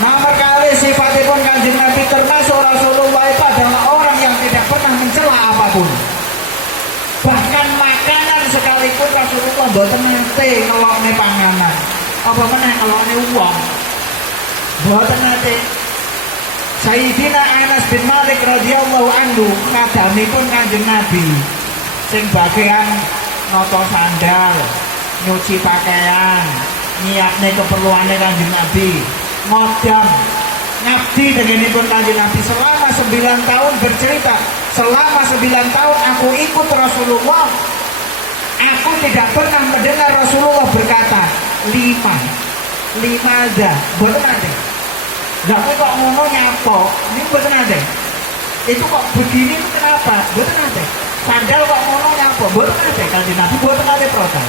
Nomor kali sifatipun Kanjeng Nabi termasuk Rasulullah itu adalah orang yang tidak pernah mencela apapun. Bahkan makanan sekalipun Rasulullah mboten nate ngelokne panganan. Apa meneh ngelokne uang. Mboten nate. Sayyidina Anas bin Malik radhiyallahu anhu ngadamipun Kanjeng Nabi sing bagian noto sandal, nyuci pakaian, nyiapne keperluane Kanjeng Nabi. Modam ngabdi denganipun Kanjeng Nabi selama 9 tahun bercerita. Selama 9 tahun aku ikut Rasulullah, aku tidak pernah mendengar Rasulullah berkata lima aja, boten ada. Gak kok ngono nyapo, ini boten ada. Itu kok begini itu kenapa? Boten ada. Sandal kok ngono nyapo, boten ada. Kanjeng Nabi boten ada protes.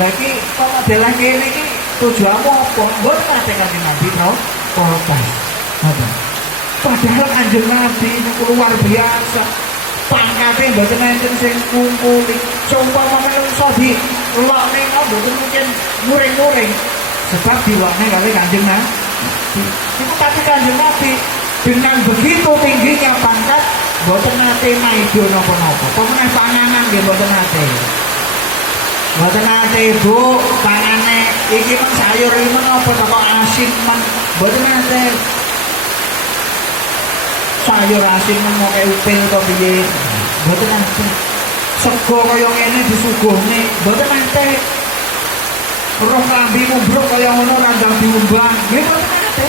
Lagi kok modelan ngene iki tujuanmu apa? Mboten ate Kanjeng Nabi protes. Padahal Kanjeng Nabi itu luar biasa. pangkate mboten enten sing kumpuli. Seumpama menungso di lokne mboten mungkin muring-muring. Sebab diwakne kali Kanjeng Nabi. Itu tapi Kanjeng Nabi dengan begitu tingginya pangkat mboten nate maido napa-napa. Pemenah panganan nggih mboten nate. Mboten nate Bu, pangane iki men sayur iki men apa kok asin men mboten nate. Sayur asin men mau upil to piye. Mboten nate. Sego kaya ngene disuguhne mboten nate. Roh klambi mumbruk kaya ngono randang diumbang. Nggih mboten nate.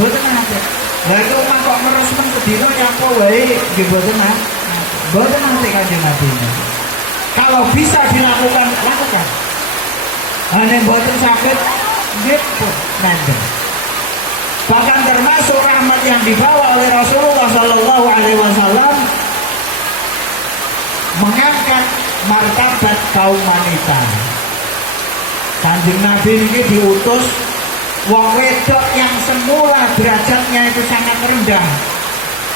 Mboten nate. Lah itu mah kok meres men sedina nyapa wae nggih mboten nate. Mboten nate Kanjeng Nabi. Kalau bisa dilakukan, lakukan. Ane mboten saged nggih nandheng. Bahkan termasuk rahmat yang dibawa oleh Rasulullah Sallallahu Alaihi Wasallam mengangkat martabat kaum wanita. Kanjeng Nabi ini diutus wong wedok yang semula derajatnya itu sangat rendah.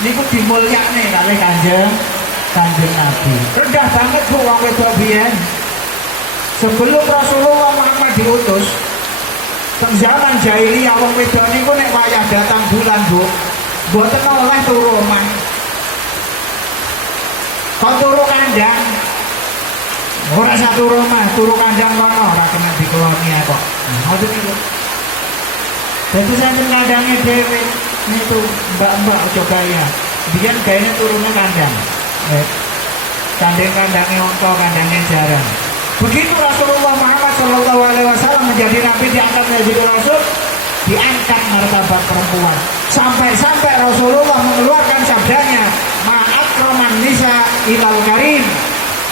Niku dimulyakne kalih Kanjeng Nabi. Rendah banget Bu wong wedok biyen. Sebelum Rasulullah Muhammad diutus, zaman jahiliyah wong wedok niku nek wayah datang bulan Bu, mboten oleh turu omah. Kok turu kandang? Ora satu rumah, turu kandang kono ora kena dikeloni kok. Ngoten niku. Dadi sampeyan kandange dhewe niku mbak-mbak aja gaya. Biyen gayane turune kandang. Kandang-kandange onto, kandangnya jarang. Begitu Rasulullah Muhammad Sallallahu Alaihi Wasallam menjadi Nabi, diangkat menjadi Rasul, diangkat martabat perempuan. Sampai-sampai Rasulullah mengeluarkan sabdanya, ma'akroman nisa ilal karim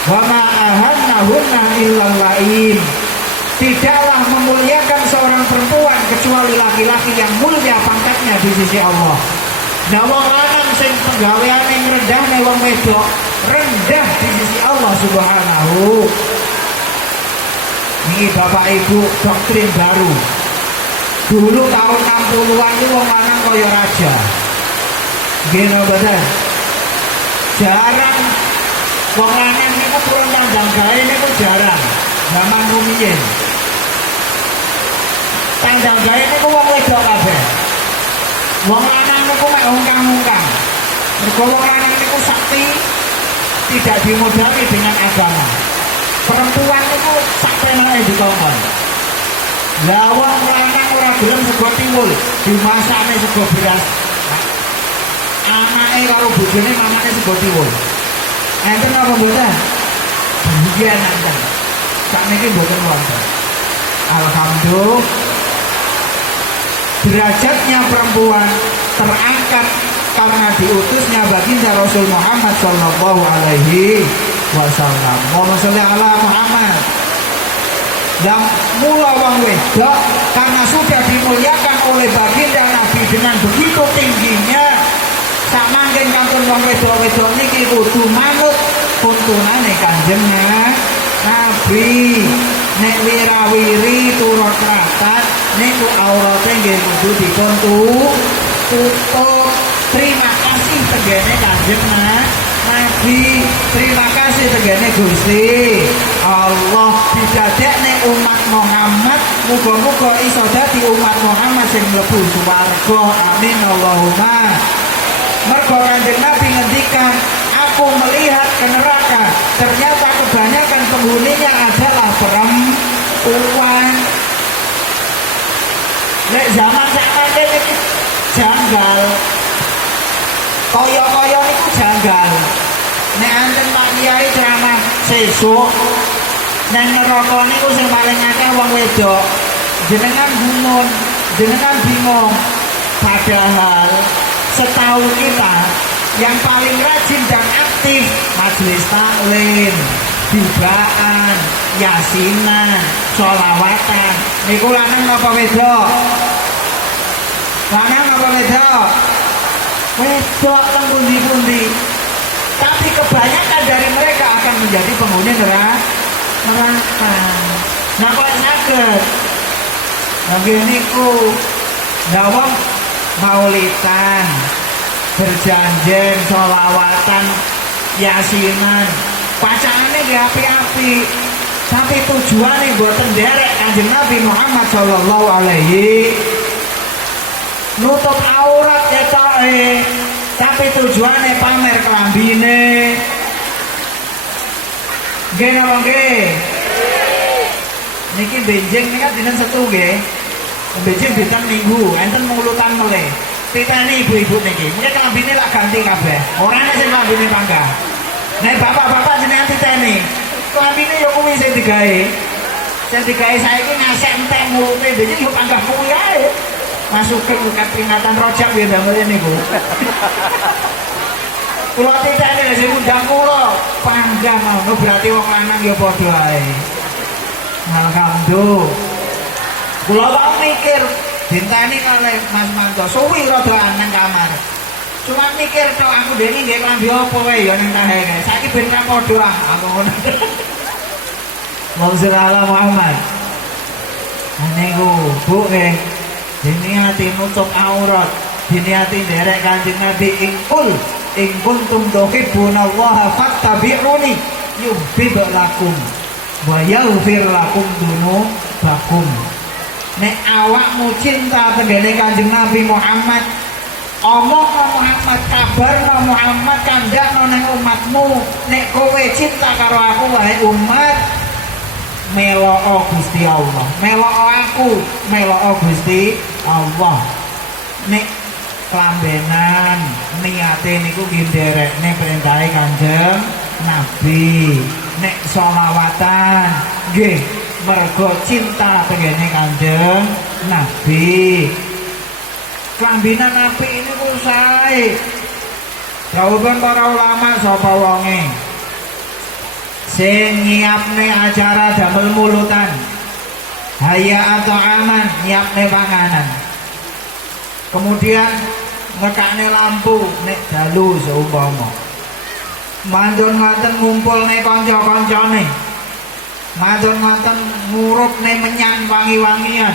wa ma'ahannahunna illal lain. Tidaklah memuliakan seorang perempuan kecuali laki-laki yang mulia pangkatnya di sisi Allah. Nah wong lanang sing penggaweane ngrendahne wong wedok rendah di sisi Allah Subhanahu. Ini Bapak Ibu doktrin baru. Dulu tahun 60-an itu wong lanang kaya raja. Nggih mboten. Jarang wong lanang niku turun tanggang gawe niku jarang. Zaman rumiyin. Tanggang gawe niku wong wedok kabeh. Wong lanang niku mek ungkang-ungkang. Mergo wong lanang niku sakti tidak dimodali dengan agama. Perempuan niku sak penake dikongkon. Lah wong lanang ora gelem sego tiwul, dimasakne sego beras. Anake karo bojone mamane sego tiwul. Enten apa mboten? Iya nanten. Sakniki mboten wonten. Alhamdulillah. Derajatnya perempuan terangkat karena diutusnya baginda Rasul Muhammad Sallallahu Alaihi Wasallam. Allahumma sholli ala Muhammad. Dan mula wong wedok karena sudah dimuliakan oleh baginda Nabi dengan begitu tingginya, sak mangken kantun wong wedok-wedok niki kudu manut tuntunane Kanjeng Nabi. Nek wirawiri turut rapat niku aurate nggih kudu dipun tutup. Terima kasih tegene Kanjeng Nabi. Terima kasih tegene Gusti Allah didadekne umat Muhammad. Muga-muga iso dadi umat Muhammad sing mlebu swarga. Amin Allahumma. Mergo Kanjeng Nabi ngendikan, aku melihat ke neraka, ternyata kebanyakan penghuninya adalah perempuan. Nek zaman sakmene iki janggal. Kaya-kaya niku janggal. Nek anten Pak Kiai ceramah sesuk nang neraka niku sing paling akeh wong wedok. Jenengan bingung. Padahal setahu kita yang paling rajin dan aktif majelis taklim, dibaan, yasinan, sholawatan. Niku lanang apa wedok? Lanang apa wedok? Wedok teng pundi-pundi. Tapi kebanyakan dari mereka akan menjadi penghuni neraka. Nah kok saged? Nggih niku wong maulidan, berjanjian, sholawatan yasinan, bacane nggih api-api. Tapi tujuane mboten nderek Kanjeng Nabi Muhammad sallallahu alaihi nutup aurat ketoke. Tapi tujuane pamer kelambine. Nggih napa nggih? Niki benjing nika dinten Setu nggih. Benjing dinten Minggu, enten mulutan meleh. Titeni ibu-ibu niki. Mungkin kelambine lak ganti kabeh. Ora ana sing kelambine panggah. Nek bapak-bapak jenengan titeni. Kelambine ya kuwi sing digawe. Sing digawe saiki ngasek entek mulute benjing yo panggah kuwi ae. Masukin bukan peringatan rojak ya damel niku. Kula titeni lha sing undang kula panggah ngono berarti wong lanang ya padha ae. Alhamdulillah. Kula tak mikir dinteni kalih Mas Manto suwi rada nang kamar. Cuma mikir tok aku dene nggih klambi apa wae ya nang tahe. Saiki ben ra padha aku ngono. Allahumma sholli ala Muhammad. Niku Bu nggih diniati nutup aurat, diniati derek Kanjeng Nabi in kuntum tuhibbunallaha fattabi'uni yuhibbukum wa yaghfir lakum dzunubakum. Nek awakmu cinta tenggene Kanjeng Nabi Muhammad, omongno Muhammad, kabarno Muhammad, kandhakno nang umatmu. Nek kowe cinta karo aku wahai umat, meloo Gusti Allah, meloo aku, meloo Gusti Allah. Nek kelambenan niate niku nderek perintahe Kanjeng Nabi. Nek sholawatan nggih mergo cinta tengene Kanjeng Nabi. Kelambinan apik ini ku sae. Dawuhipun para ulama sapa wonge sing nyiapne acara damel mulutan, haya atau aman nyiapne panganan, kemudian ngekakne lampu nek dalu seumpama, mandun ngoten ngumpulne kanca-kancane, mandun ngoten ngurupne menyang wangi-wangian.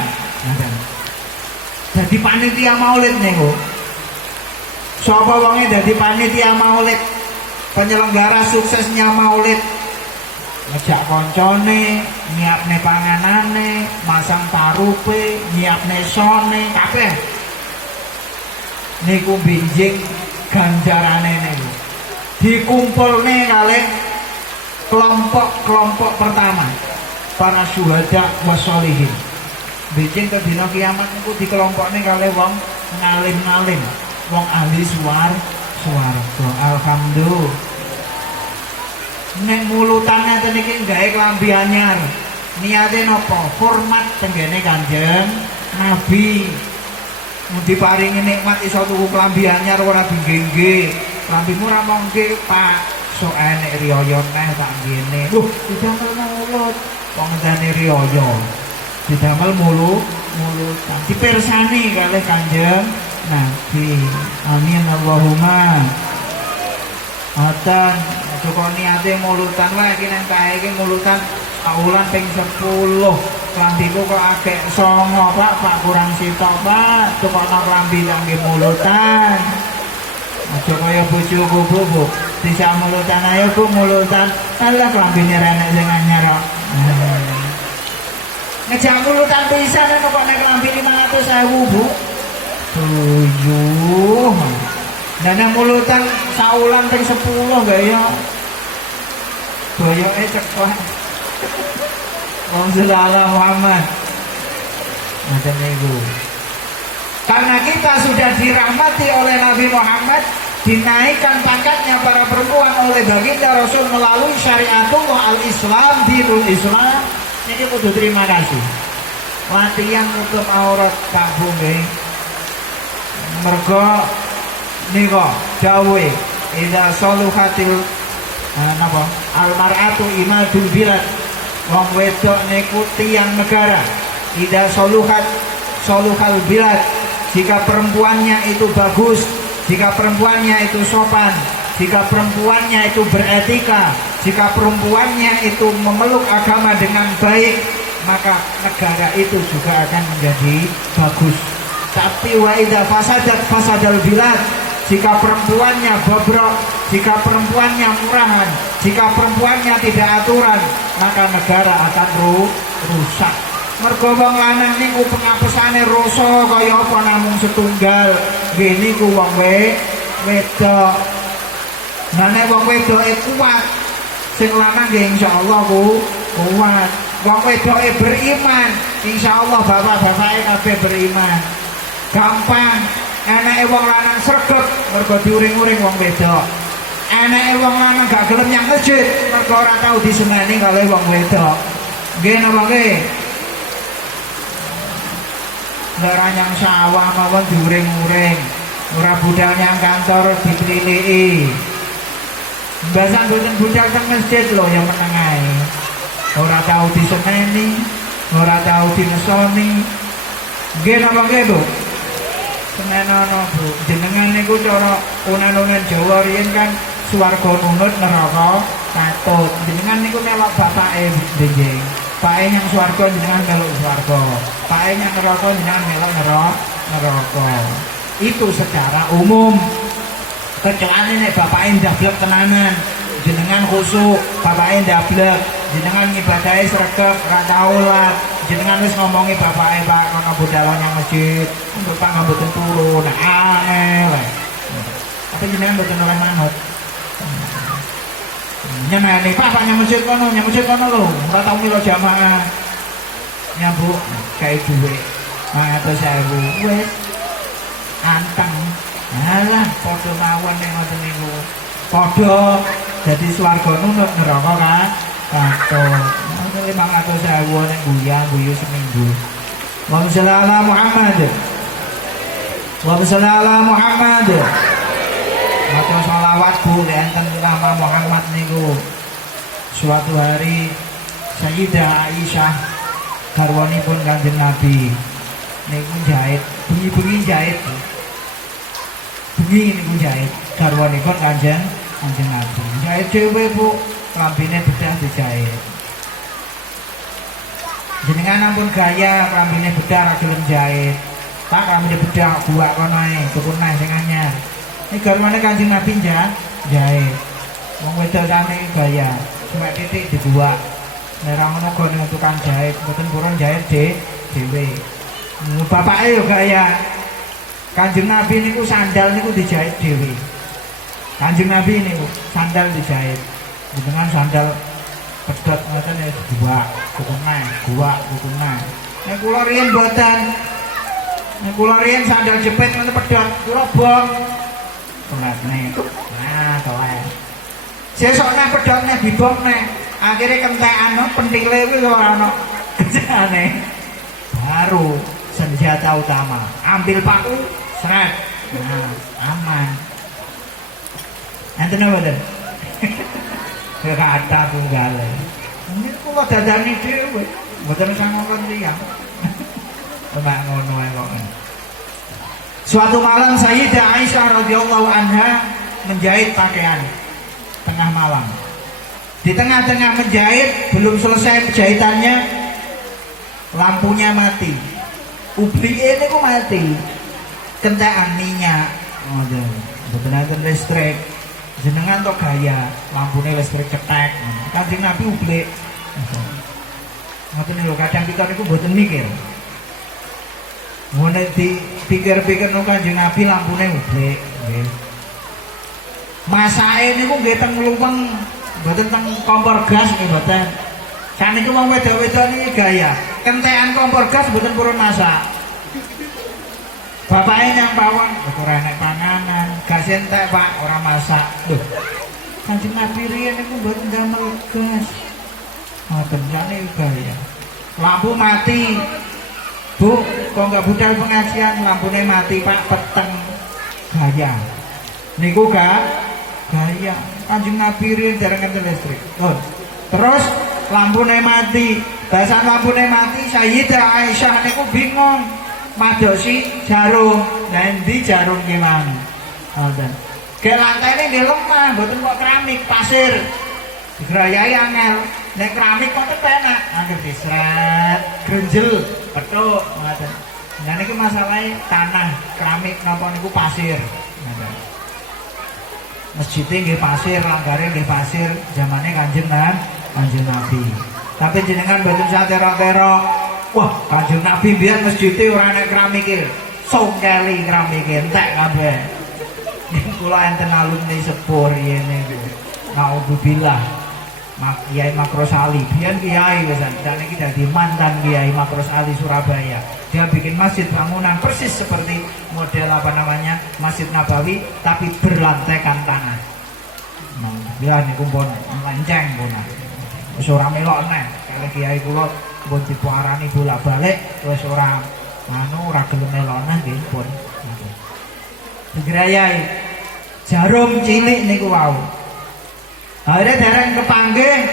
Dadi panitia maulid niku. Sapa wonge dadi panitia maulid, penyelenggara suksesnya maulid, ngejak koncone, nyiapne panganane, masang tarupe, nyiapne sone, kabeh. Niku benjing ganjarane niku. Dikumpulne kalih kelompok-kelompok pertama, para syuhada wassolihin. Benjing ke dina kiamat niku dikelompokne kalih wong ngalim-ngalim, wong ahli swarga. Alhamdulillah. Nek mulutane ten iki gawe klambi anyar. Niate napa? Hormat tenggene Kanjeng Nabi. Mugi paringi nikmat iso tuku klambi anyar ora dingge-ngge. Klambimu ora mongke, Pak. Sok enek riyo neh tak ngene. Loh, didamel mulut. Wong ngene riyo. Didamel mulutan. Dipirsani kalih Kanjeng Nabi. Amin Allahumma. Atan kok niate mulutan wae iki nang kae iki mulutan aulan ping 10. Klambiku kok akeh 9, Pak kurang sitok, Pak. Tukokno klambi kangge mulutan. Aja kaya bojoku, Bu. Disa mulutan ayo Bu mulutan. Alah klambine renek sing anyar kok. Ngejak mulutan pisan kok nek klambi 500.000, Bu. 7. Dana mulutan saulan ping 10 gak ya? Boyoke cekak. Wong selala Muhammad. Macam niku. Karena kita sudah dirahmati oleh Nabi Muhammad, dinaikkan pangkatnya para perempuan oleh baginda Rasul melalui syariatullah al-Islam, dinul Islam. Ini kudu terima kasih. Latihan nutup aurat Pak nggih. Mergo nika dawuhe idza saluhatil napa almar'atu imadul bilad, wong wedok niku tiang negara. Idza saluhal bilad, jika perempuannya itu bagus, jika perempuannya itu sopan, jika perempuannya itu beretika, jika perempuannya itu memeluk agama dengan baik, maka negara itu juga akan menjadi bagus. Tapi wa idza fasadal bilad, jika perempuannya bobrok, jika perempuannya murahan, jika perempuannya tidak aturan, maka negara akan rusak. Mergo wong lanang niku pengapesane rasa kaya apa namung setunggal. Nggih niku wong wedok. Nah nek wong wedoke kuat, sing lanang nggih insyaallah kuat. Wong wedoke beriman, insyaallah bapak-bapake kabeh beriman. Gampang. Enake wong lanang sregep mergo diuring-uring wong wedok. Enake wong lanang gak gelem nyang masjid mergo ora tau diseneni kalih wong wedok. Nggih napa nggih? Ora nyang sawah mawon diuring-uring. Ora budal nyang kantor ditliliki. Mbasan boten budal teng masjid lho yang meneng ae. Ora tau diseneni, ora tau dinesoni. Nggih napa nggih, Bu? Senenono Bu, jenengan niku cara unan-unan Jawa riyen kan swarga nunut neraka katut. Jenengan niku melok bapake benjing. Pake nyang swarga jenengan melok swarga. Pake nyang neraka jenengan melok neraka. Itu secara umum. Kecuali nek bapake ndablek tenanan, jenengan khusuk, bapake ndablek, jenengan ngibadahe sregep, ora tau lat. Jenengan wis ngomongi bapake Pak kono budal nang masjid, untuk Pak mboten turun, angel. Tapi jenengan mboten oleh manut. Nyeneni Pak nyang masjid kono lho, ora tau milo jamaah. Nyambuk kae dhuwit. 500.000 wis anteng. Alah padha mawon nek ngoten niku. Padha dadi swarga nunut neraka kan. Katut. 500.000 nek guyu seminggu. Wa sallallahu Muhammad. Wa sallallahu Muhammad. Matur selawat Bu enten nama Muhammad niku. Suatu hari Sayyidah Aisyah garwanipun Kanjeng Nabi niku jahit, bengi-bengi jahit. Bengi niku jahit garwanipun Kanjeng Nabi. Jahit dhewe Bu, lambene bedah dijahit. Jenengan ampun gaya rambine bedah ra gelem jahit. Pak rambine bedah buak kono ae, tukun nae sing anyar. Iki garwane Kanjeng Nabi jahit. Wong wedok tane gaya, cuma titik dibuak. Nek ra ngono kono tukang jahit, mboten purun jahit dhewe. Bapake yo gaya. Kanjeng Nabi niku sandal niku dijahit dhewe. Kanjeng Nabi niku sandal dijahit. Dengan sandal pedhot ngoten ya dibuak, kukungan, kukungan. Nek kula riyen mboten. Nek kula riyen sandal jepit ngoten pedhot, kula bong. Pengatne. Nah, toe. Sesuk nek pedhot nek dibong nek akhire kentekan pentile kuwi ora ono gejane. Baru senjata utama. Ambil paku, seret. Nah, aman. Enten apa ten? Kata tunggal. Ini kula dadani dhewe, mboten sangokon tiyang. Temak ngono ae kok. Suatu malam Sayyidah Aisyah radhiyallahu anha menjahit pakaian tengah malam. Di tengah-tengah menjahit, belum selesai jahitannya, lampunya mati. Ublike niku mati. Kentekan minyak. Ngoten. Mboten enten listrik. Jenengan tok gaya lampune listrik cetek. Kanjeng Nabi ublik. Ngoten lho kadang kita niku mboten mikir. Ngene dipikir-pikir niku Kanjeng Nabi lampune ublik, nggih. Masake niku nggih teng luweng, mboten teng kompor gas nggih mboten. Saniki wong wedok-wedok niki gaya. Kentekan kompor gas mboten purun masak. Bapaknya yang bawang, ora enek panganan, gas entek Pak, ora masak. Lho. Kanjeng Nabi riyen niku mboten damel gas. Ngoten jane gaya. Lampu mati. Bu, kok enggak budal pengajian lampune mati Pak, peteng. Gaya. Niku gaya. Kanjeng Nabi riyen dereng enten listrik. Lho. Terus lampune mati. Basan lampune mati, Sayyidah Aisyah niku bingung. Madosi jarum, nanti jarum gimana? Ngoten. Ke lantainya nggih lemah, mboten kok keramik, pasir. Digrayai angel. Nek keramik kok enak, anggere disret, grenjel, petuk ngoten. Nah niki masalahe tanah, keramik napa niku pasir. Ngoten. Masjidnya nggih pasir, langgare nggih pasir, zamane Kanjeng Nabi. Tapi jenengan mboten sate rokero. Wah, Kanjeng Nabi biyen masjidnya ora nek keramike. Songkeli keramike entek kabeh. Kula enten alumni sepur yen niku. Nauzubillah. Kiai Makrosali, biyen kiai wisan, dan iki dadi mantan Kiai Makrosali Surabaya. Dia bikin masjid bangunan persis seperti model Masjid Nabawi tapi berlantaikan tanah. Nah, dia niku pun lenceng pun. Wis ora melok neh. Kale kiai kula pun dipuarani bolak-balik wis ora ora gelem melok neh nggih pun. Digrayai jarum cilik niku wau. Akhirnya dereng kepanggih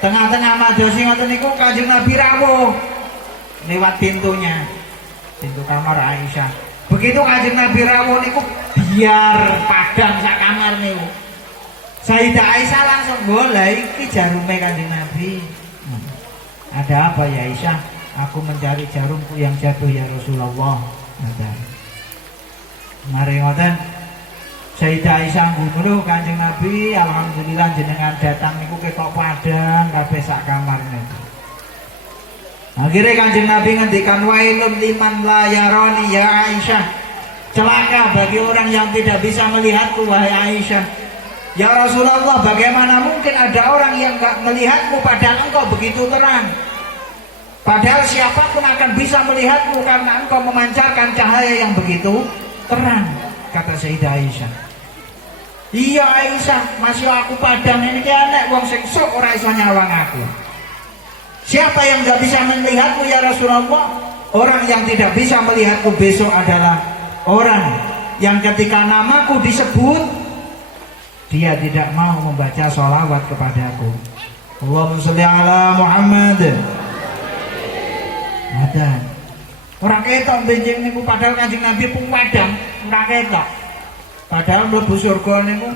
tengah-tengah madosi ngoten niku Kanjeng Nabi rawuh lewat pintunya, pintu kamar Aisyah. Begitu Kanjeng Nabi rawuh niku biar padang sak kamar niku. Sayyidah Aisyah langsung golek iki jarume Kanjeng Nabi. Ada apa ya Aisyah? Aku mencari jarumku yang jatuh ya Rasulullah. Mari ngoten. Sayyidah Aisyah ngono Kanjeng Nabi, alhamdulillah jenengan datang niku ketok padang kabeh sak kamar niku. Akhirnya Kanjeng Nabi ngendikan wailun liman la yarani ya Aisyah. Celaka bagi orang yang tidak bisa melihatku wahai Aisyah. Ya Rasulullah, bagaimana mungkin ada orang yang enggak melihatmu padahal engkau begitu terang? Padahal siapapun akan bisa melihatmu karena engkau memancarkan cahaya yang begitu terang, kata Sayyidah Aisyah. Iya Aisyah, masih aku padang ini ki anek wong sing sok ora iso nyawang aku. Siapa yang enggak bisa melihatmu ya Rasulullah? Orang yang tidak bisa melihatku besok adalah orang yang ketika namaku disebut dia tidak mau membaca sholawat kepadaku. Allahumma sholli ala Muhammad. Ada orang ketok benjing niku padahal Kanjeng Nabi pun padang, ora ketok. Padahal mlebu surga niku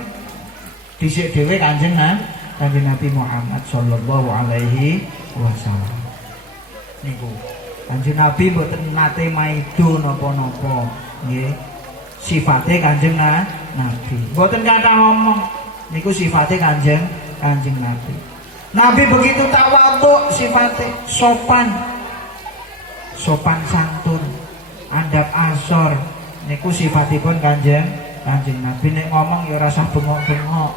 dhisik dhewe Kanjeng Nabi Muhammad sallallahu alaihi wasallam. Niku Kanjeng Nabi mboten nate maido napa-napa, nggih. Sifate Kanjeng Nabi. Mboten kathah ngomong. Niku sifate Kanjeng Nabi. Nabi begitu tawadhu sifate, sopan santun, andap asor. Niku sifatipun Kanjeng Nabi. Nek ngomong ya ora usah bengok-bengok.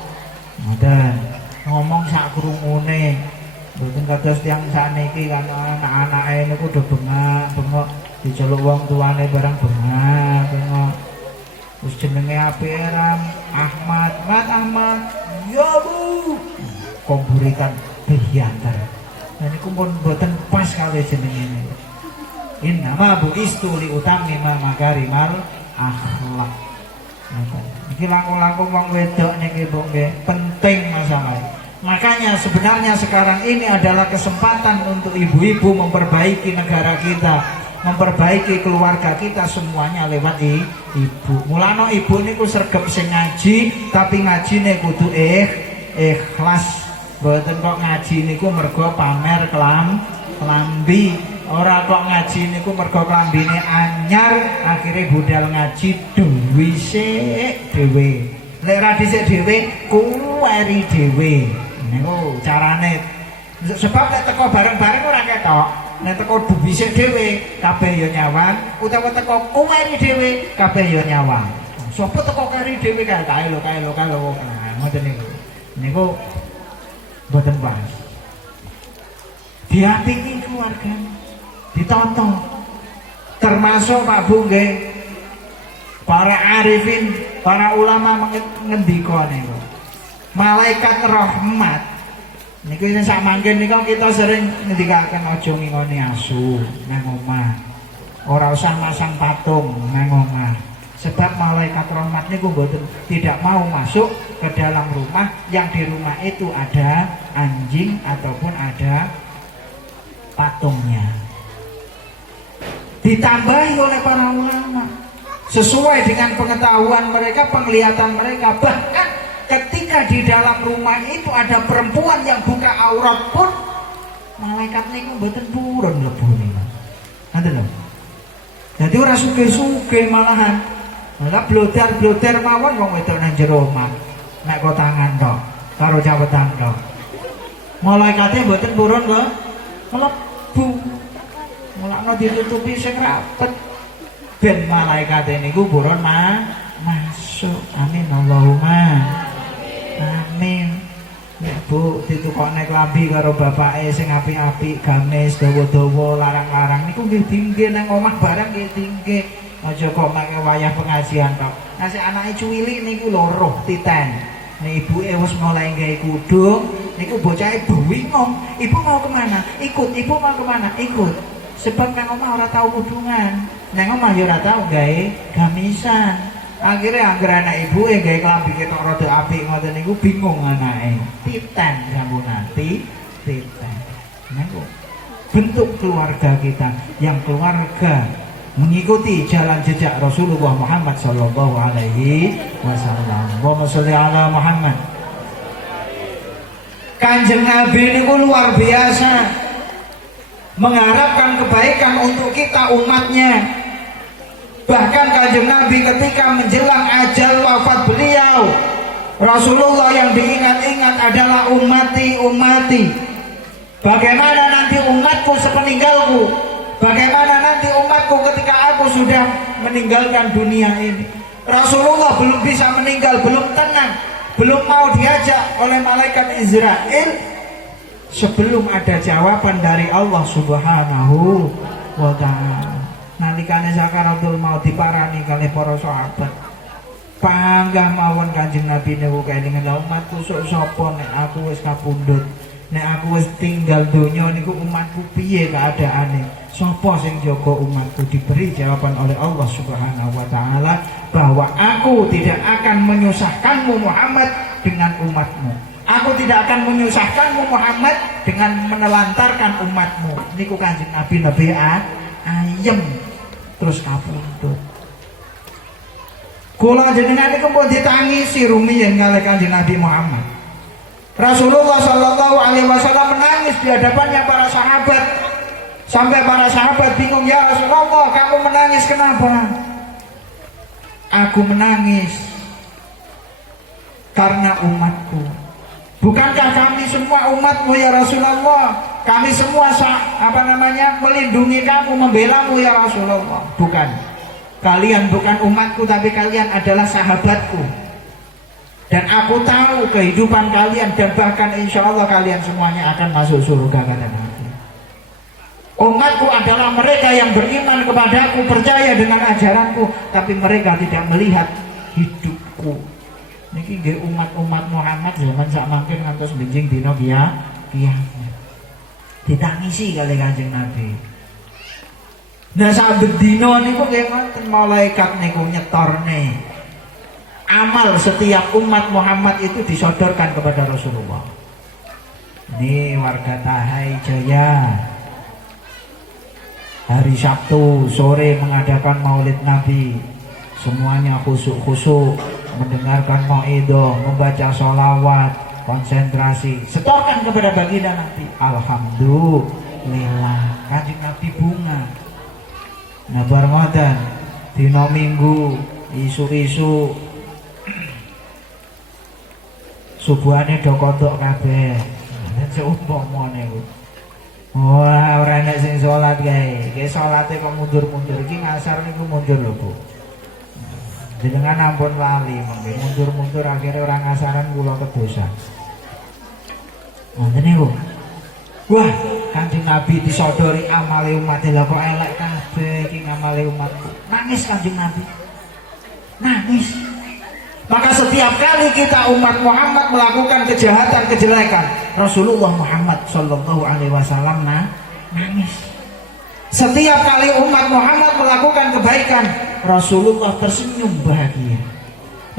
Ngoten. Ngomong sak krungune. Mboten kados tiyang sakniki kan anak-anake niku do bengak-bengok, diceluk wong tuane barang bengak-bengok. Wis jenenge apike ram Ahmad. Ya Bu. Komburikan biyantar. Nah niku pun mboten pas kali jenenge niku. Innama bu'istu li utammima makarimal akhlak. Iki langkung-langkung wong wedok niki Bu nggih penting masalah. Makanya sebenarnya sekarang ini adalah kesempatan untuk ibu-ibu memperbaiki negara kita, memperbaiki keluarga kita semuanya lewat ibu. Mulane ibu niku sregep sing ngaji, tapi ngajine kudu ikhlas. Mboten kok ngaji niku mergo pamer klambi. Ora kok ngaji niku mergo klambine anyar, akhire budal ngaji dhuwise dhewe. Lek ra dhisik dhewe kuweri dhewe. Niku carane. Sebab nek teko bareng-bareng ora ketok. Nek teko dhuwise dhewe kabeh ya nyawang, utawa teko kuweri dhewe kabeh ya nyawang. Sopo teko keri dhewe kae lho. Ngoten niku. Niku mboten pas. Diapingi keluarga. Ditonton, termasuk Pak Bu nggih, para arifin, para ulama ngendika niku. Malaikat rahmat niku sing sak mangken niku kita sering ngendikaken aja ngingoni asu nang omah. Ora usah masang patung nang omah. Sebab malaikat rahmat niku mboten tidak mau masuk ke dalam rumah yang di rumah itu ada anjing ataupun ada patungnya. Ditambahi oleh para ulama sesuai dengan pengetahuan mereka, penglihatan mereka. Bahkan ketika di dalam rumah itu ada perempuan yang buka aurat pun malaikat niku mboten purun mlebune. Ngoten lho. Dadi ora sugih-sugih malahan. Malah blodar-blodar mawon wong wedok nang jero omah. nek kok tangan tok karo cawetan tok. Malaikate mboten purun kok mlebu. Mulakno ditutupi sing rapet ben malaikate niku purun masuk. Amin Allahumma amin. Nek Bu ditukokne klambi karo bapake sing apik-apik, gamis dawa-dawa, larang-larang niku nggih dingge nang omah barang nggih dingge. Aja kok make wayah pengajian tok. Nah sing anake cuwilik niku loro titen. Nek ibuke wis mulai gawe kudung, niku bocahe bingung. Ibu mau kemana? Ikut. Ibu mau kemana? Ikut. Sebab nang omah ora tau kudungan. Nang omah ya ora tau gawe gamisan. Akhirnya angger anak ibu gawe klambi ketok rada apik ngoten niku bingung anake. Titen sampun nanti titen. Niku bentuk keluarga kita yang keluarga mengikuti jalan jejak Rasulullah Muhammad sallallahu alaihi wasallam. Allahumma sholli ala Muhammad. Kanjeng Nabi niku luar biasa mengharapkan kebaikan untuk kita umatnya. Bahkan Kanjeng Nabi ketika menjelang ajal wafat beliau, Rasulullah yang diingat-ingat adalah ummati. Bagaimana nanti umatku sepeninggalku? Bagaimana nanti umatku ketika aku sudah meninggalkan dunia ini? Rasulullah belum bisa meninggal, belum tenang, belum mau diajak oleh malaikat Israel sebelum ada jawaban dari Allah Subhanahu wa ta'ala. Nalikane sakaratul maut diparani kalih para sahabat. Panggah mawon Kanjeng Nabi niku kelingan umatku sok sapa nek aku wis kapundhut. Nek aku wis tinggal donya niku umatku piye keadaane? Sapa sing jaga umatku? Diberi jawaban oleh Allah Subhanahu wa taala bahwa aku tidak akan menyusahkanmu Muhammad dengan umatmu. Aku tidak akan menyusahkanmu Muhammad dengan menelantarkan umatmu. Niku Kanjeng Nabi lebih ayem terus kapundhut. Kula jenengan niku pun ditangisi rumiyin kalih Kanjeng Nabi Muhammad. Rasulullah sallallahu alaihi wasallam menangis di hadapannya para sahabat. Sampai para sahabat bingung, ya Rasulullah, kamu menangis kenapa? Aku menangis karena umatku. Bukankah kami semua umatmu ya Rasulullah? Kami semua melindungi kamu, membelamu ya Rasulullah. Bukan. Kalian bukan umatku, tapi kalian adalah sahabatku. Dan aku tahu kehidupan kalian, dan bahkan insya Allah kalian semuanya akan masuk surga kata Nabi. Umatku adalah mereka yang beriman kepadaku, percaya dengan ajaranku, tapi mereka tidak melihat hidupku. Niki nggih umat-umat Muhammad zaman sak mangkin ngantos benjing dina kiamat. Ditangisi kali Kanjeng Nabi. Nah saben dina niku nggih ngoten, malaikat niku nyetorne amal setiap umat Muhammad itu disodorkan kepada Rasulullah. Ini warga Tahai Jaya, hari Sabtu sore mengadakan Maulid Nabi. Semuanya khusyuk-khusyuk mendengarkan mauidhah, membaca sholawat, konsentrasi, setorkan kepada baginda Nabi. Alhamdulillah, Kanjeng Nabi bunga. Nah bareng ngoten dina Minggu isu-isu subuhane do kodok kabeh. Nek seumpama niku. Wah, ora enak sing salat kae. Ki salate kok mundur-mundur. Iki ngasar niku mundur lho, Bu. Jenengan ampun lali mengke mundur-mundur akhirnya orang ngasaran kula kedosan. Ngoten niku. Wah, Kanjeng Nabi disodori amale umat lha kok elek kabeh iki ngamale umatku. Nangis Kanjeng Nabi. Nangis. Maka setiap kali kita umat Muhammad melakukan kejahatan, kejelekan, Rasulullah Muhammad sallallahu alaihi wasallam nangis. Setiap kali umat Muhammad melakukan kebaikan, Rasulullah tersenyum bahagia.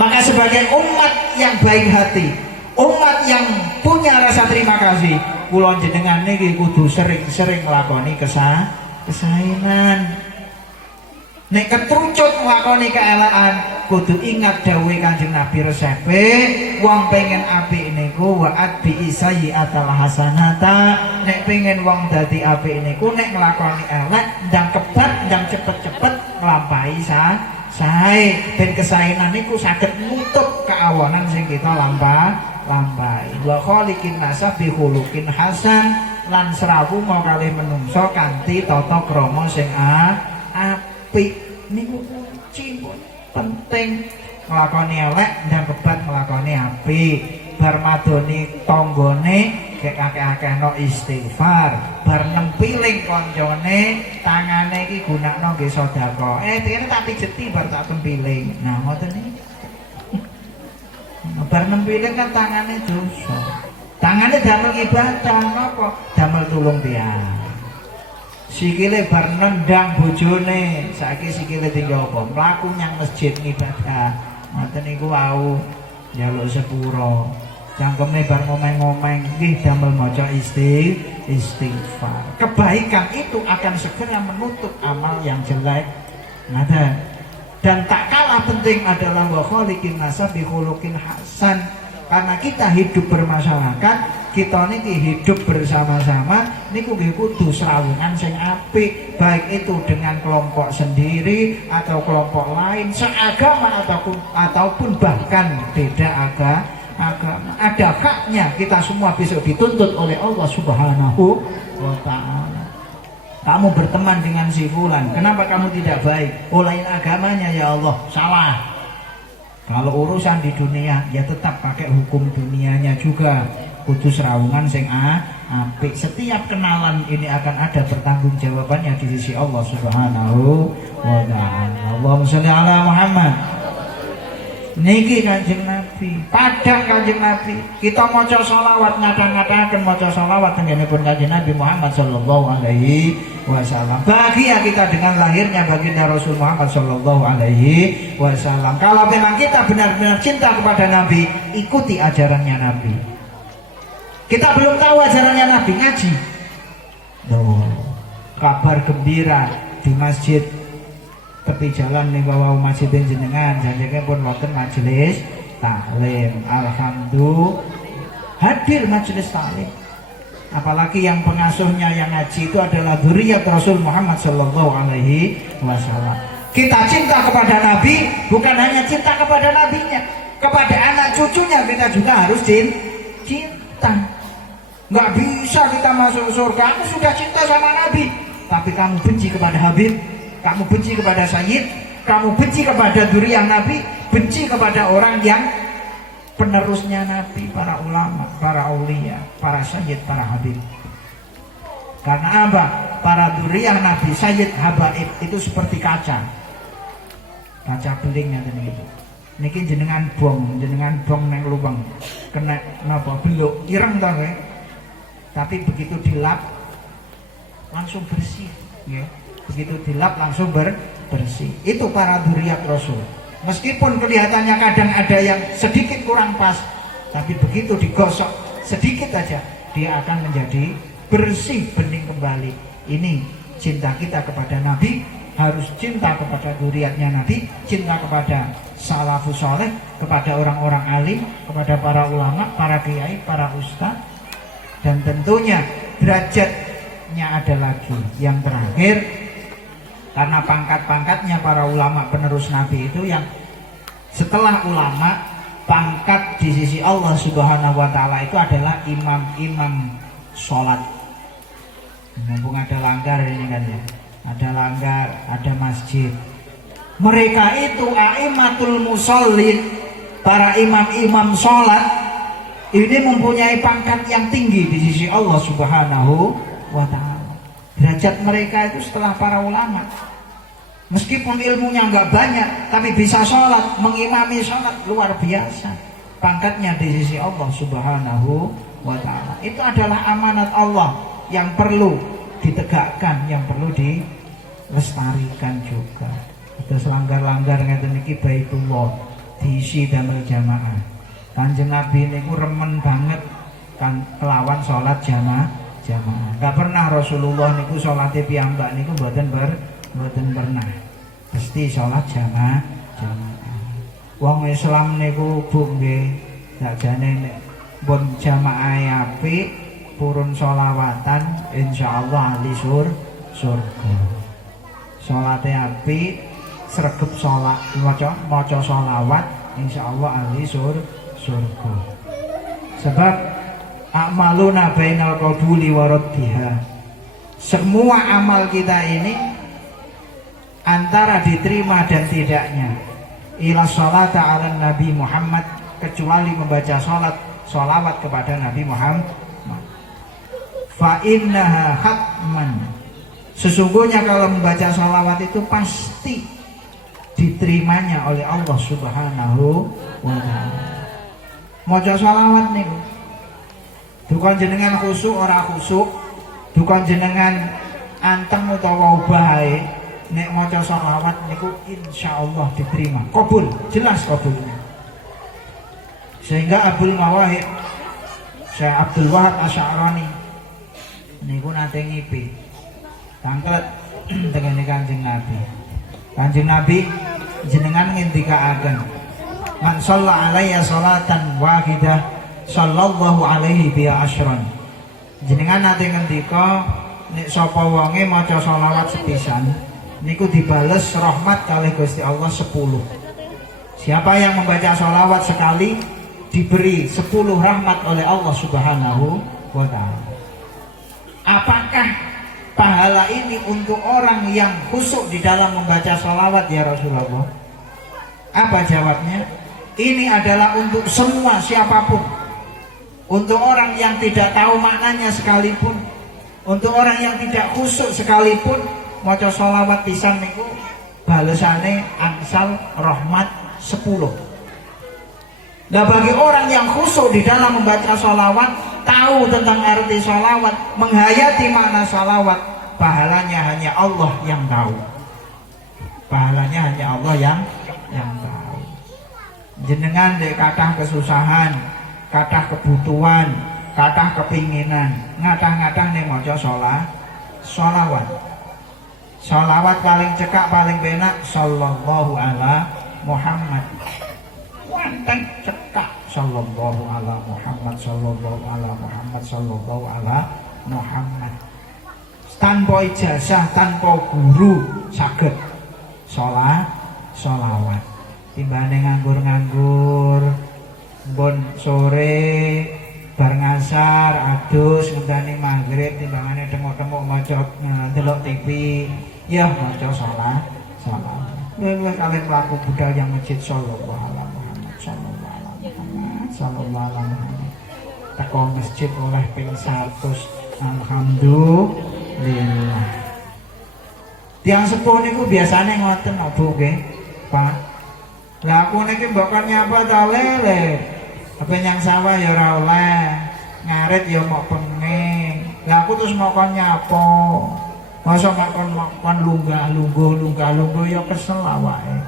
Maka sebagai umat yang baik hati, umat yang punya rasa terima kasih, kula jenengan niki kudu sering-sering nglakoni kesaenan. Nek ketrucut nglakoni keelekan, kudu ingat dawuhe Kanjeng Nabi resepe, wong pengen apik niku wa'at bi sayyi'atal hasanata. Nek pengen wong dadi apik niku nek nglakoni elek ndang kebat, ndang cepet-cepet nglampahi sae ben kesaenan niku saged nutup keawonan sing kita lampahi. Wa khaliqin nasa bi khuluqin hasan, lan srawuh mau kalih menungso kanthi tata krama sing apik. Niku kunci penting. Nglakoni elek ndang nglakoni apik. Bar madoni tanggane gek akeh-akehno istighfar. Bar nempiling kancane tangane iki gunakno nggih sedekah. Dene tak pijeti bar tak tempiling. Nah ngoten iki. Bar nempiling kan tangane dosa. Tangane damel ibadah napa? Damel tulung tiyang. Sikile bar nendang bojone, saiki sikile tinggal apa? Mlaku nyang masjid ngibadah. Ngoten niku wau njaluk sepuro. Cangkeme bar ngomeng-ngomeng nggih damel maca istighfar. Kebaikan itu akan segera menutup amal yang jelek. Ngoten. Dan tak kalah penting adalah wa khaliqin nasa bi khuluqin hasan. Karena kita hidup bermasyarakat, kita niki hidup bersama-sama niku nggih kudu srawungan sing apik, baik itu dengan kelompok sendiri atau kelompok lain, seagama ataupun bahkan beda agama. Ada haknya kita semua besok dituntut oleh Allah Subhanahu wa ta'ala. Kamu berteman dengan si fulan, kenapa kamu tidak baik? Oh, lain agamanya ya Allah, salah. Kalau urusan di dunia ya tetap pakai hukum dunianya juga. Kudu serawungan sing apik. Setiap kenalan ini akan ada pertanggungjawabannya di sisi Allah Subhanahu wa ta'ala. Allahumma sholli ala Muhammad. Niki Kanjeng Nabi, padang Kanjeng Nabi. Kita maca sholawat, ngata-ngataken maca sholawat tenggenipun Kanjeng Nabi Muhammad sallallahu alaihi wasallam. Bahagia kita dengan lahirnya baginda Rasul Muhammad sallallahu alaihi wasallam. Kalau memang kita benar-benar cinta kepada Nabi, ikuti ajarannya Nabi. Kita belum tahu ajarannya Nabi, ngaji. Kabar gembira di masjid tepi jalan nih bawa masjid jenengan, janjinya pun wonten majelis taklim. Alhamdulillah hadir majelis taklim. Apalagi yang pengasuhnya yang ngaji itu adalah dzurriyyat Rasul Muhammad sallallahu alaihi wasallam. Kita cinta kepada Nabi bukan hanya cinta kepada nabinya, kepada anak cucunya kita juga harus cinta. Nggak bisa kita masuk surga, kamu sudah cinta sama Nabi, tapi kamu benci kepada Habib, kamu benci kepada Sayyid, kamu benci kepada dzurriyyah Nabi, benci kepada orang yang penerusnya Nabi, para ulama, para aulia, para Sayyid, para Habib. Karena apa? Para dzurriyyah Nabi, Sayyid, Habaib itu seperti kaca beling ngeten niku. Niki jenengan bong nang lubang, kena napa beluk ireng ta nggih. Tapi begitu dilap langsung bersih, ya. Begitu dilap langsung bersih. Itu para dzurriyyat Rasul. Meskipun kelihatannya kadang ada yang sedikit kurang pas, tapi begitu digosok sedikit aja, dia akan menjadi bersih, bening kembali. Ini cinta kita kepada Nabi, harus cinta kepada dzurriyyatnya Nabi, cinta kepada salafus saleh, kepada orang-orang alim, kepada para ulama, para kiai, para ustaz. Dan tentunya derajatnya ada lagi yang terakhir, karena pangkat-pangkatnya para ulama penerus Nabi itu yang setelah ulama, pangkat di sisi Allah Subhanahu wa ta'ala itu adalah imam-imam sholat. Mumpung ada langgar ini kan ya, ada langgar, ada masjid. Mereka itu a'immatul musallin, para imam-imam sholat. Ini mempunyai pangkat yang tinggi di sisi Allah Subhanahu wa ta'ala. Derajat mereka itu setelah para ulama. Meskipun ilmunya nggak banyak, tapi bisa sholat, mengimami sholat, luar biasa. Pangkatnya di sisi Allah Subhanahu wa ta'ala. Itu adalah amanat Allah yang perlu ditegakkan, yang perlu dilestarikan juga. Terus langgar-langgar ngeten iki Baitullah diisi damel jamaah. Kanjeng Nabi niku remen banget kan kelawan sholat jamaah. Gak pernah Rasulullah niku sholatnya piyambak niku mboten pernah. Pasti sholat jamaah. Wong Islam niku Bu nggih, sakjane nek pun jamaah apik, purun sholawatan, insyaallah ahli surga. Sholatnya apik, sregep salat, maca sholawat, insyaallah ahli surga. Sebab a'maluna bainal qabuli wa raddiha. Semua amal kita ini antara diterima dan tidaknya. Ila sholata ala Nabi Muhammad, kecuali membaca sholawat kepada Nabi Muhammad. Fa innaha hatman. Sesungguhnya kalau membaca sholawat itu pasti diterimanya oleh Allah Subhanahu wa ta'ala. Maca sholawat nih, bukan jenengan khusuk ora khusuk, bukan jenengan anteng utawa bae, nek maca sholawat niku insyaallah diterima, kabul, jelas kabulnya. Sehingga Abdul Mawahib Syekh Abdul Wahab Asy'arani niku nate ngipi tangklet dengan Kanjeng Nabi. Kanjeng Nabi jenengan ngendikaaken, man shalla alayya sholatan wahidah sallallahu alaihi biha asyran. Jenengan nate ngendika nek sapa wonge maca sholawat sepisan niku dibales rahmat kalih Gusti Allah 10. Siapa yang membaca sholawat sekali diberi 10 rahmat oleh Allah Subhanahu wa ta'ala. Apakah pahala ini untuk orang yang khusyuk di dalam membaca sholawat ya Rasulullah? Apa jawabnya? Ini adalah untuk semua siapapun. Untuk orang yang tidak tahu maknanya sekalipun, untuk orang yang tidak khusyuk sekalipun, maca sholawat pisan niku balesane angsal rahmat 10. Nah bagi orang yang khusyuk di dalam membaca sholawat, tahu tentang arti sholawat, menghayati makna sholawat, pahalanya hanya Allah yang tahu. Pahalanya hanya Allah yang tahu. Jenengan dek kathah kesusahan, kathah kebutuhan, kathah kepinginan, ngatah-ngatah ning maca sholawat. Sholawat paling cekak paling penak sallallahu ala Muhammad. Wonten cekak sallallahu ala Muhammad, sallallahu ala Muhammad, sallallahu ala Muhammad. Tanpa ijazah, tanpa guru saged sholawat. Timbane nganggur-nganggur, mbon sore bar ngasar adus ngenteni maghrib timbangane tengok-tengok maca ndelok TV, ya maca sholawat. Wis kalian mlaku budal yang masjid sallallahu alaihi Muhammad, sallallahu alaihi Muhammad, sallallahu alaihi Muhammad. Teko masjid oleh ping 100. Alhamdulillah. Tiang sepuh niku biasane ngoten Bu nggih, Pak. Lah aku niki mbok kon nyapa ta lele. Apa yang sawah ya ora oleh, ngarit ya mok penging. Lah aku terus mau kon nyapa. Masa kon lunggah-lungguh ya kesel awake.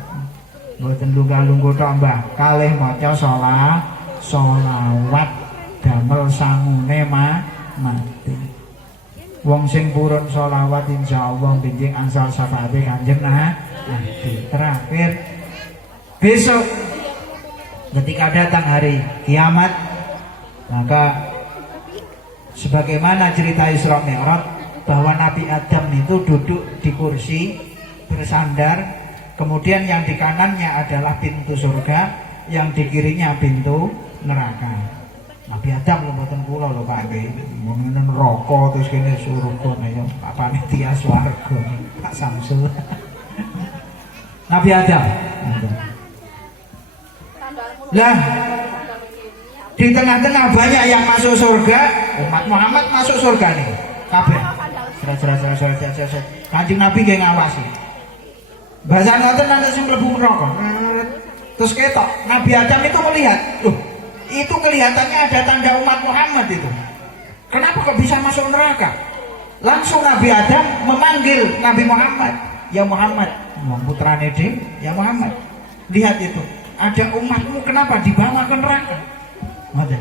Mboten lunggah-lungguh tok Mbah, kalih maca sholawat damel sangune mati. Wong sing purun sholawat insyaallah benjing angsal syafaate Kanjeng Nabi. Terakhir besok ketika datang hari kiamat, maka sebagaimana cerita Isra Mi'raj bahwa Nabi Adam itu duduk di kursi bersandar, kemudian yang di kanannya adalah pintu surga, yang di kirinya pintu neraka. Nabi Adam lho mboten kula lho Pak nggih. Mun neraka terus kene surga ya Pak panitia swarga Pak Samsul. Nabi Adam. Lah di tengah-tengah banyak yang masuk surga, umat Muhammad masuk surga nih kabeh. Kanjeng Nabi nggih ngawasi. Bahasa ngoten nanti sing mlebu neraka. Terus ketok Nabi Adam itu melihat, loh, itu kelihatannya ada tanda umat Muhammad itu. Kenapa kok bisa masuk neraka? Langsung Nabi Adam memanggil Nabi Muhammad, ya Muhammad, putrane Dem, ya Muhammad. Lihat itu. Ada umatmu kenapa dibawa ke neraka? Ngoten.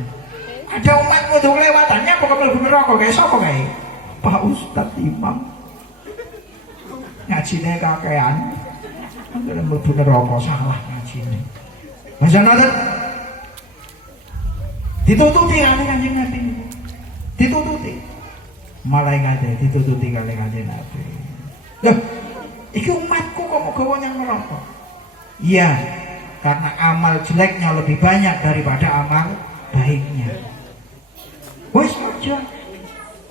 Ada umatmu tuh lewatannya kok mlebu neraka kae sapa kae? Pak Ustaz Imam. Ngajine kakean. Angger mlebu neraka salah ngajine. Masa ngoten. Ditututi kali Kanjeng Nabi. Ditututi. Malaikate ditututi kali Kanjeng Nabi. Loh, iki umatku kok mau gawa yang neraka? Iya, karena amal jeleknya lebih banyak daripada amal baiknya. Wes aja.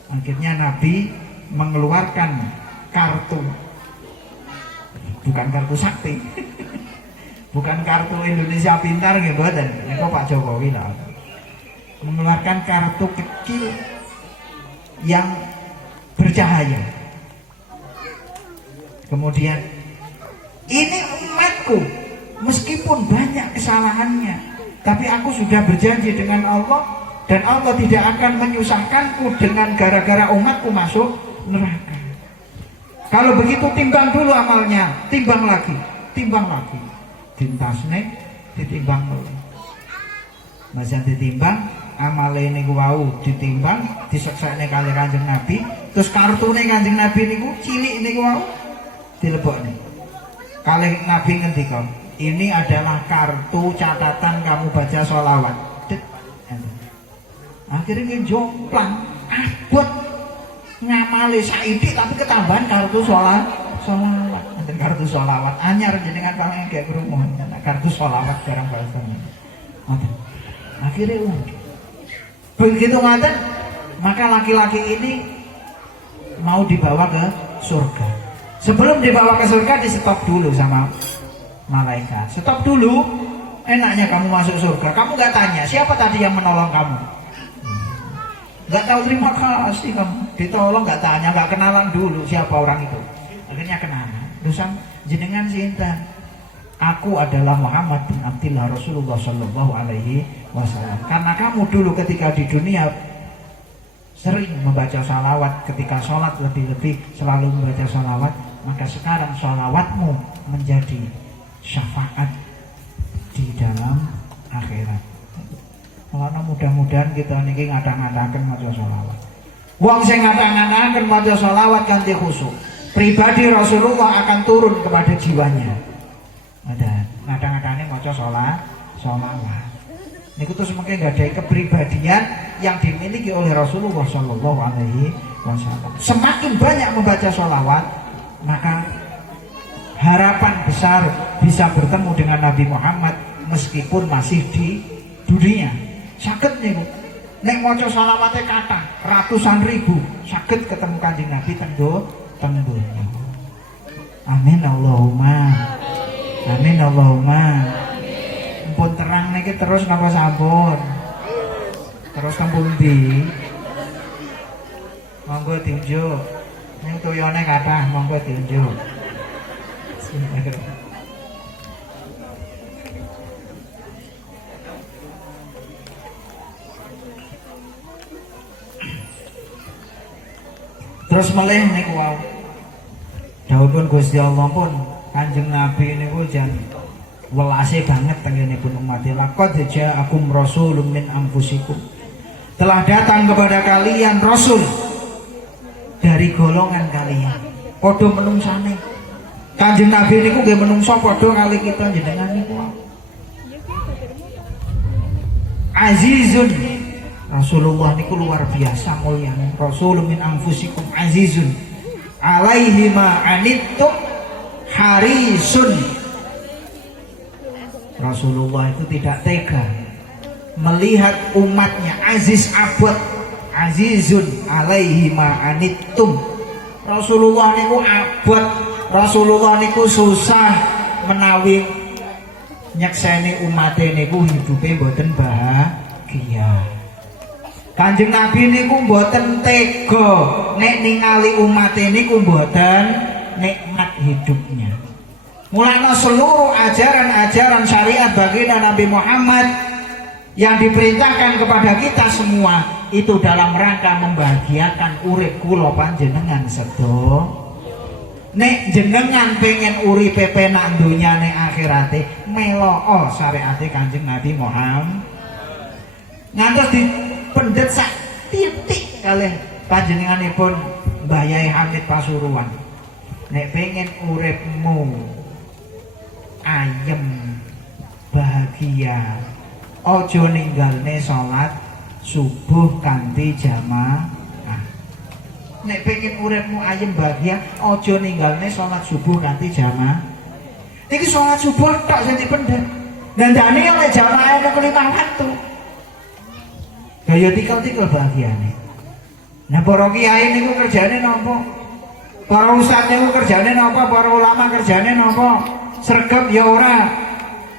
Akhirnya Nabi mengeluarkan kartu, bukan kartu sakti, bukan kartu Indonesia Pintar gitu, dan itu Pak Jokowi lah, mengeluarkan kartu kecil yang bercahaya. Kemudian, ini umatku, meskipun banyak kesalahannya, tapi aku sudah berjanji dengan Allah, dan Allah tidak akan menyusahkanku dengan gara-gara umatku masuk neraka. Kalau begitu timbang dulu amalnya, timbang lagi, dintasne, ditimbang dulu. Masa ditimbang, amal ini wau ditimbang, diseksakne kali Kanjeng Nabi, terus kartune Kanjeng Nabi niku cilik niku wau dilebokne. Kali Nabi ngendika, ini adalah kartu catatan kamu baca sholawat. Akhirnya jomplang, abot ngamali saidik tapi ketambahan kartu sholawat. Kartu sholawat anyar jenengan paling kayak kerumunan. Kartu sholawat barang bahasanya. Akhirnya begitu ngaten, maka laki-laki ini mau dibawa ke surga. Sebelum dibawa ke surga, di stop dulu sama malaikat. Stop dulu. Enaknya kamu masuk surga, kamu gak tanya siapa tadi yang menolong kamu. Gak tahu terima kasih kamu, ditolong gak tanya, gak kenalan dulu siapa orang itu. Akhirnya kenalan. Dosa jenengan sinten? Aku adalah Muhammad bin Abdillah Rasulullah Shallallahu Alaihi Wasallam. Karena kamu dulu ketika di dunia sering membaca salawat, ketika sholat lebih-lebih selalu membaca salawat, maka sekarang salawatmu menjadi syafaat di dalam akhirat. Karena mudah-mudahan kita niki ngadang-ngadangken maca sholawat. Wong sing ngadang-ngadangken maca sholawat kanthi khusyuk, pribadi Rasulullah akan turun kepada jiwanya. Ada ngadang-ngadangane maca sholawat. Niku terus mungkin gadai kepribadian yang dimiliki oleh Rasulullah Shallallahu Alaihi Wasallam. Semakin banyak membaca sholawat, maka harapan besar bisa bertemu dengan Nabi Muhammad meskipun masih di dunia. Saged niku nek maca shalawate kathah ratusan ribu saged ketemu Kanjeng Nabi teng donya. Amin Allahumma. Amin Allahumma. Pun terang niki terus napa sampun? Terus tembung ndi? Monggo diunjuk. Ning tuyone kathah monggo diunjuk. Terus melih niku wau. Dawuhipun Gusti Allah pun Kanjeng Nabi niku jan welase banget tenggenipun umat. Laqad ja'akum rasulun min anfusikum. Telah datang kepada kalian rasul dari golongan kalian. Padha menungsane. Kanjeng Nabi niku nggih menungso padha kali kita jenengan niku. Azizun. Rasulullah niku luar biasa mulia. Rasulun min anfusikum azizun alaihi ma anittum harisun. Rasulullah itu tidak tega melihat umatnya aziz abad, azizun alaihi ma anittum. Rasulullah niku abad, Rasulullah niku susah menawi nyekseni umate niku hidupe mboten bahagia. Kanjeng Nabi niku mboten tega nek ningali umate niku mboten nikmat hidupnya. Mulanya seluruh ajaran-ajaran syariat baginda Nabi Muhammad yang diperintahkan kepada kita semua itu dalam rangka membahagiakan urip kula panjenengan sedo. Nek jenengan pengen uripe penak dunyane akhirate meloo syariate Kanjeng Nabi Muhammad. Ngantos dipendet sak titik kalih panjenenganipun Mbah Yai Hamid Pasuruan. Nek pengen uripmu ayem bahagia, ojo ninggalne sholat subuh kanthi jamaah. Nek pengen uripmu ayem bahagia, ojo ninggalne sholat subuh kanthi jamaah. Iki sholat subuh tak sing dipendhet. Dandane oleh jamaah nang kelimang waktu. Gaya tikel-tikel bahagiane. Nah para kiai niku kerjane napa? Para ustaz niku kerjane napa? Para ulama kerjane napa? Sregep ya ora.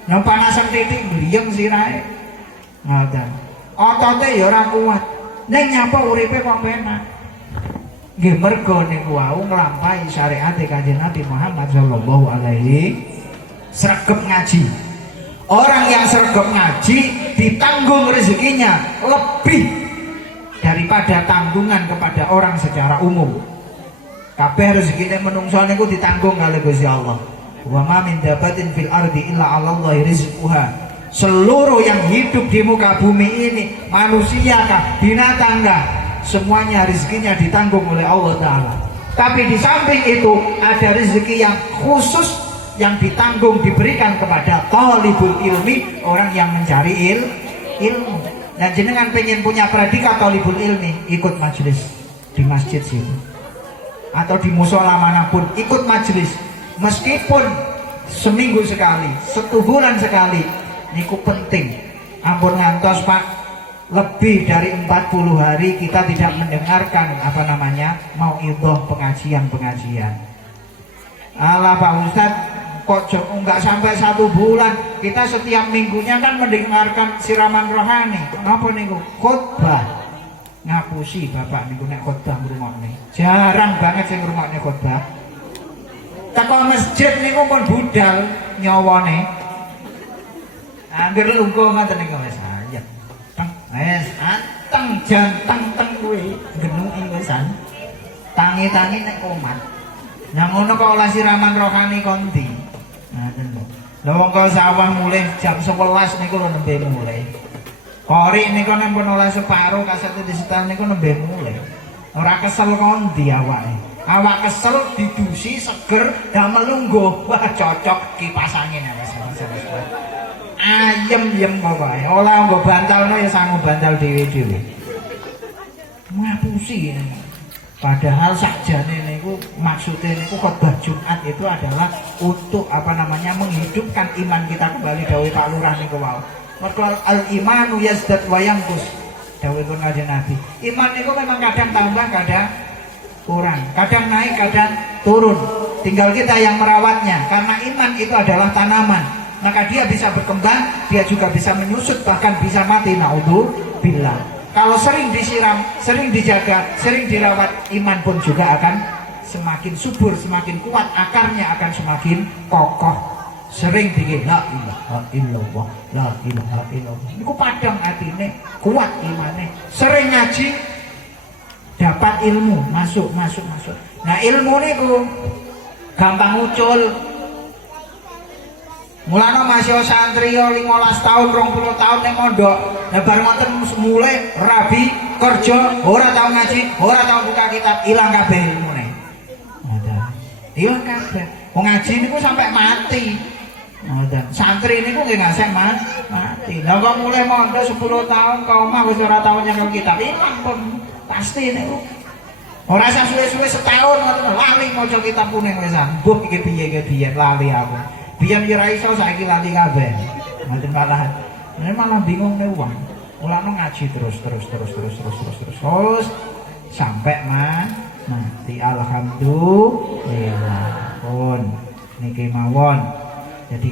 Nang panasan titik mriyeng sirahe. Ngoten. Otote ya ora kuat. Ning nyapa uripe kok penak. Nggih mergo niku wau nglampahi syariat Kanjeng Nabi Muhammad sallallahu alaihi sregep ngaji. Orang yang sregep ngaji ditanggung rezekinya lebih daripada tanggungan kepada orang secara umum. Kabeh rezekine menungso niku ditanggung kali Gusti Allah. Wa ma min dabatin fil ardi illa 'alallahi rizquha. Seluruh yang hidup di muka bumi ini, manusia kah, binatang kah, semuanya rezekinya ditanggung oleh Allah Ta'ala. Tapi di samping itu ada rezeki yang khusus yang ditanggung, diberikan kepada talibul ilmi, orang yang mencari ilmu. Dan jenengan pengen punya predikat talibul ilmi, ikut majelis di masjid situ atau di musola manapun, ikut majelis meskipun seminggu sekali, 1 bulan sekali. Niku penting. Ampun ngantos Pak, lebih dari 40 hari kita tidak mendengarkan mauidhah pengajian. Alah Pak Ustaz, kok enggak sampai 1 bulan. Kita setiap minggunya kan mendengarkan siraman rohani. Apa niku? Khotbah. Ngapusi Bapak niku nek khotbah ngrungokne. Jarang banget sing ngrungokne khotbah. Teko masjid niku pun budal nyawane. Angger lungguh ngoten niku wis ayat. Wis anteng janteng kuwi genuki wisan. Tangi-tangi nek komat. Nah ngono kok oleh siraman rohani kondi. Ngoten lho. Lah wong kok sawah mulih jam 11 niku lho nembe mulih. Kori niku nek pun oleh separo kasete disetel niku nembe mulih. Ora kesel kondi awake. Awak kesel didusi seger damel lungguh. Wah cocok kipas angin ya wis. Ayem pokoke. Ora nggo bantalno ya sanggup bantal dhewe-dhewe. Ngapusi ini. Padahal sakjane niku maksudnya niku khotbah Jumat itu adalah untuk menghidupkan iman kita kembali dawuh Pak Lurah niku wau. Mergo al-imanu yazdad wa yanqus. Dawuhipun Kanjeng Nabi. Iman niku memang kadang tambah, kadang kurang. Kadang naik, kadang turun. Tinggal kita yang merawatnya. Karena iman itu adalah tanaman. Maka dia bisa berkembang, dia juga bisa menyusut, bahkan bisa mati. Naudzubillah. Kalau sering disiram, sering dijaga, sering dirawat, iman pun juga akan semakin subur, semakin kuat, akarnya akan semakin kokoh. Sering bikin la ilaha illallah, la ilaha illallah. Niku padang atine, kuat imane. Sering ngaji, dapat ilmu, masuk. Nah ilmu niku gampang ucul. Mulane masih santri 15 tahun, 20 tahun ning mondok. Lah bar ngoten mulai rabi kerja, ora tau ngaji, ora tau buka kitab, ilang kabeh ilmune. Ngoten. Ilang kabeh. Wong ngaji niku sampai mati. Ngoten. Santri niku nggih ngasih mati. Lah kok mulai mondok 10 tahun kok omah wis ora tau nyekel kitab, ilang pun pasti niku. Ora usah suwe-suwe setahun ngoten lali maca kitab kuning wisan. Mbuh iki piye lali aku. Biar yo ra iso saiki lali kabeh. Ngoten malah. Nek malah bingung nek wong. Mulane ngaji terus sampai mati. Alhamdulillah. Pun niki mawon. Jadi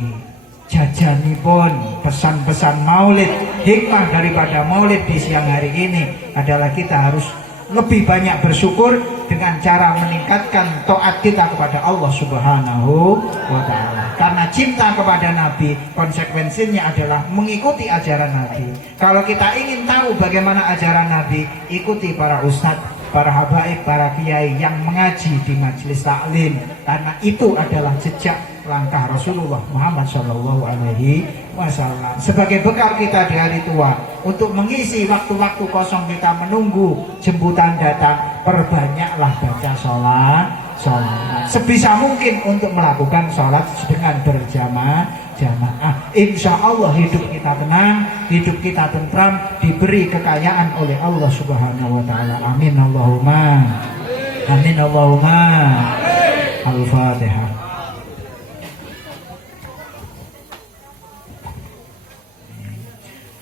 jajanipun pesan-pesan Maulid, hikmah daripada Maulid di siang hari ini adalah kita harus lebih banyak bersyukur dengan cara meningkatkan taat kita kepada Allah Subhanahu wa Ta'ala. Karena cinta kepada Nabi, konsekuensinya adalah mengikuti ajaran Nabi. Kalau kita ingin tahu bagaimana ajaran Nabi, ikuti para ustadz, para habaib, para kiai yang mengaji di majelis taklim. Karena itu adalah jejak langkah Rasulullah Muhammad SAW sebagai bekal kita di hari tua untuk mengisi waktu-waktu kosong kita menunggu jemputan datang. Perbanyaklah baca sholat sebisa mungkin untuk melakukan sholat dengan berjamaah. Insya Allah hidup kita tenang, hidup kita tentram, diberi kekayaan oleh Allah Subhanahu wa Ta'ala. Amin Allahumma. Al-Fatihah.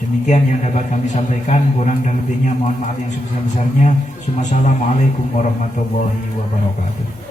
Demikian yang dapat kami sampaikan, kurang dan lebihnya mohon maaf yang sebesar-besarnya. Assalamualaikum warahmatullahi wabarakatuh.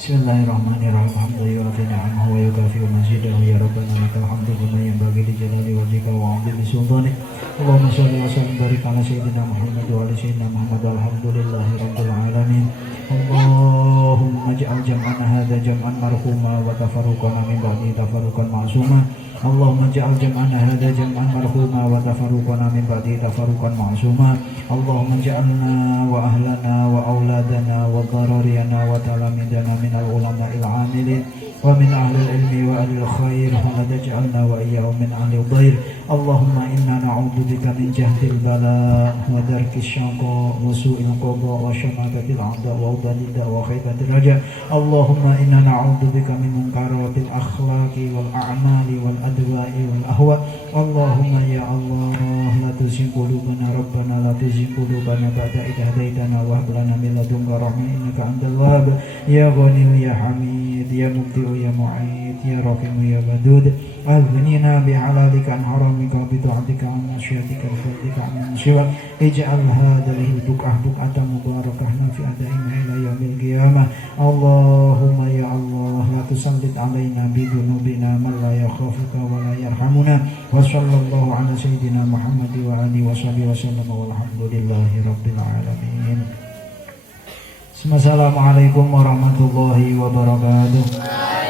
Bismillahirrahmanirrahim. Alhamdulillah wa yukafi mazidahu ya rabbana lakal hamdu bima yanbaghi li jalali wajhika wa 'azimi sultanik. Allahumma shalli wa sallim barik ala sayyidina Muhammad wa ala sayyidina Muhammad walhamdulillahi rabbil alamin. Allahumma ij'al jam'ana hadza jam'an marhuma wa tafarruqana min ba'di tafarruqan ma'suma. Allahumma ij'al jam'ana hadza jam'an marhuma wa tafarruqana min ba'di tafarruqan ma'suma. Allahumma ij'alna wa ahlana wa auladana wa dharariyana wa talamidana min al-ulama'il 'amilin wa min ahli al-ilmi wa ahli al-khair wa la taj'alna wa iyyahum min ahli al-dhair. Allahumma inna na'udzu bika min jahdil bala wa darkis syaqa wa su'il qada wa syamatatil a'da wa udalida wa khaybatir raja. Allahumma inna na'udzu bika min munkaratil akhlaqi wal a'mali wal adwa'i wal ahwa. Allahumma ya Allah la tuzigh qulubana rabbana la tuzigh qulubana ba'da idh hadaitana wa hab lana min ladunka rahmah innaka antal wahhab. Ya Ghani ya Hamid ya Mubdi'u ya Mu'id ya Rahim ya Wadud. أغننا بحلالك عن حرامك وبطاعتك عن معصيتك وفضلك عن من سواك. اجعل هذه البقعة بقعة مباركة نافعة إلى يوم القيامة. اللهم يا الله لا تسلط علينا بذنوبنا من لا يخافك ولا يرحمنا. وصلى الله على سيدنا محمد وآله وصحبه وسلم والحمد لله رب العالمين. Assalamualaikum warahmatullahi wabarakatuh.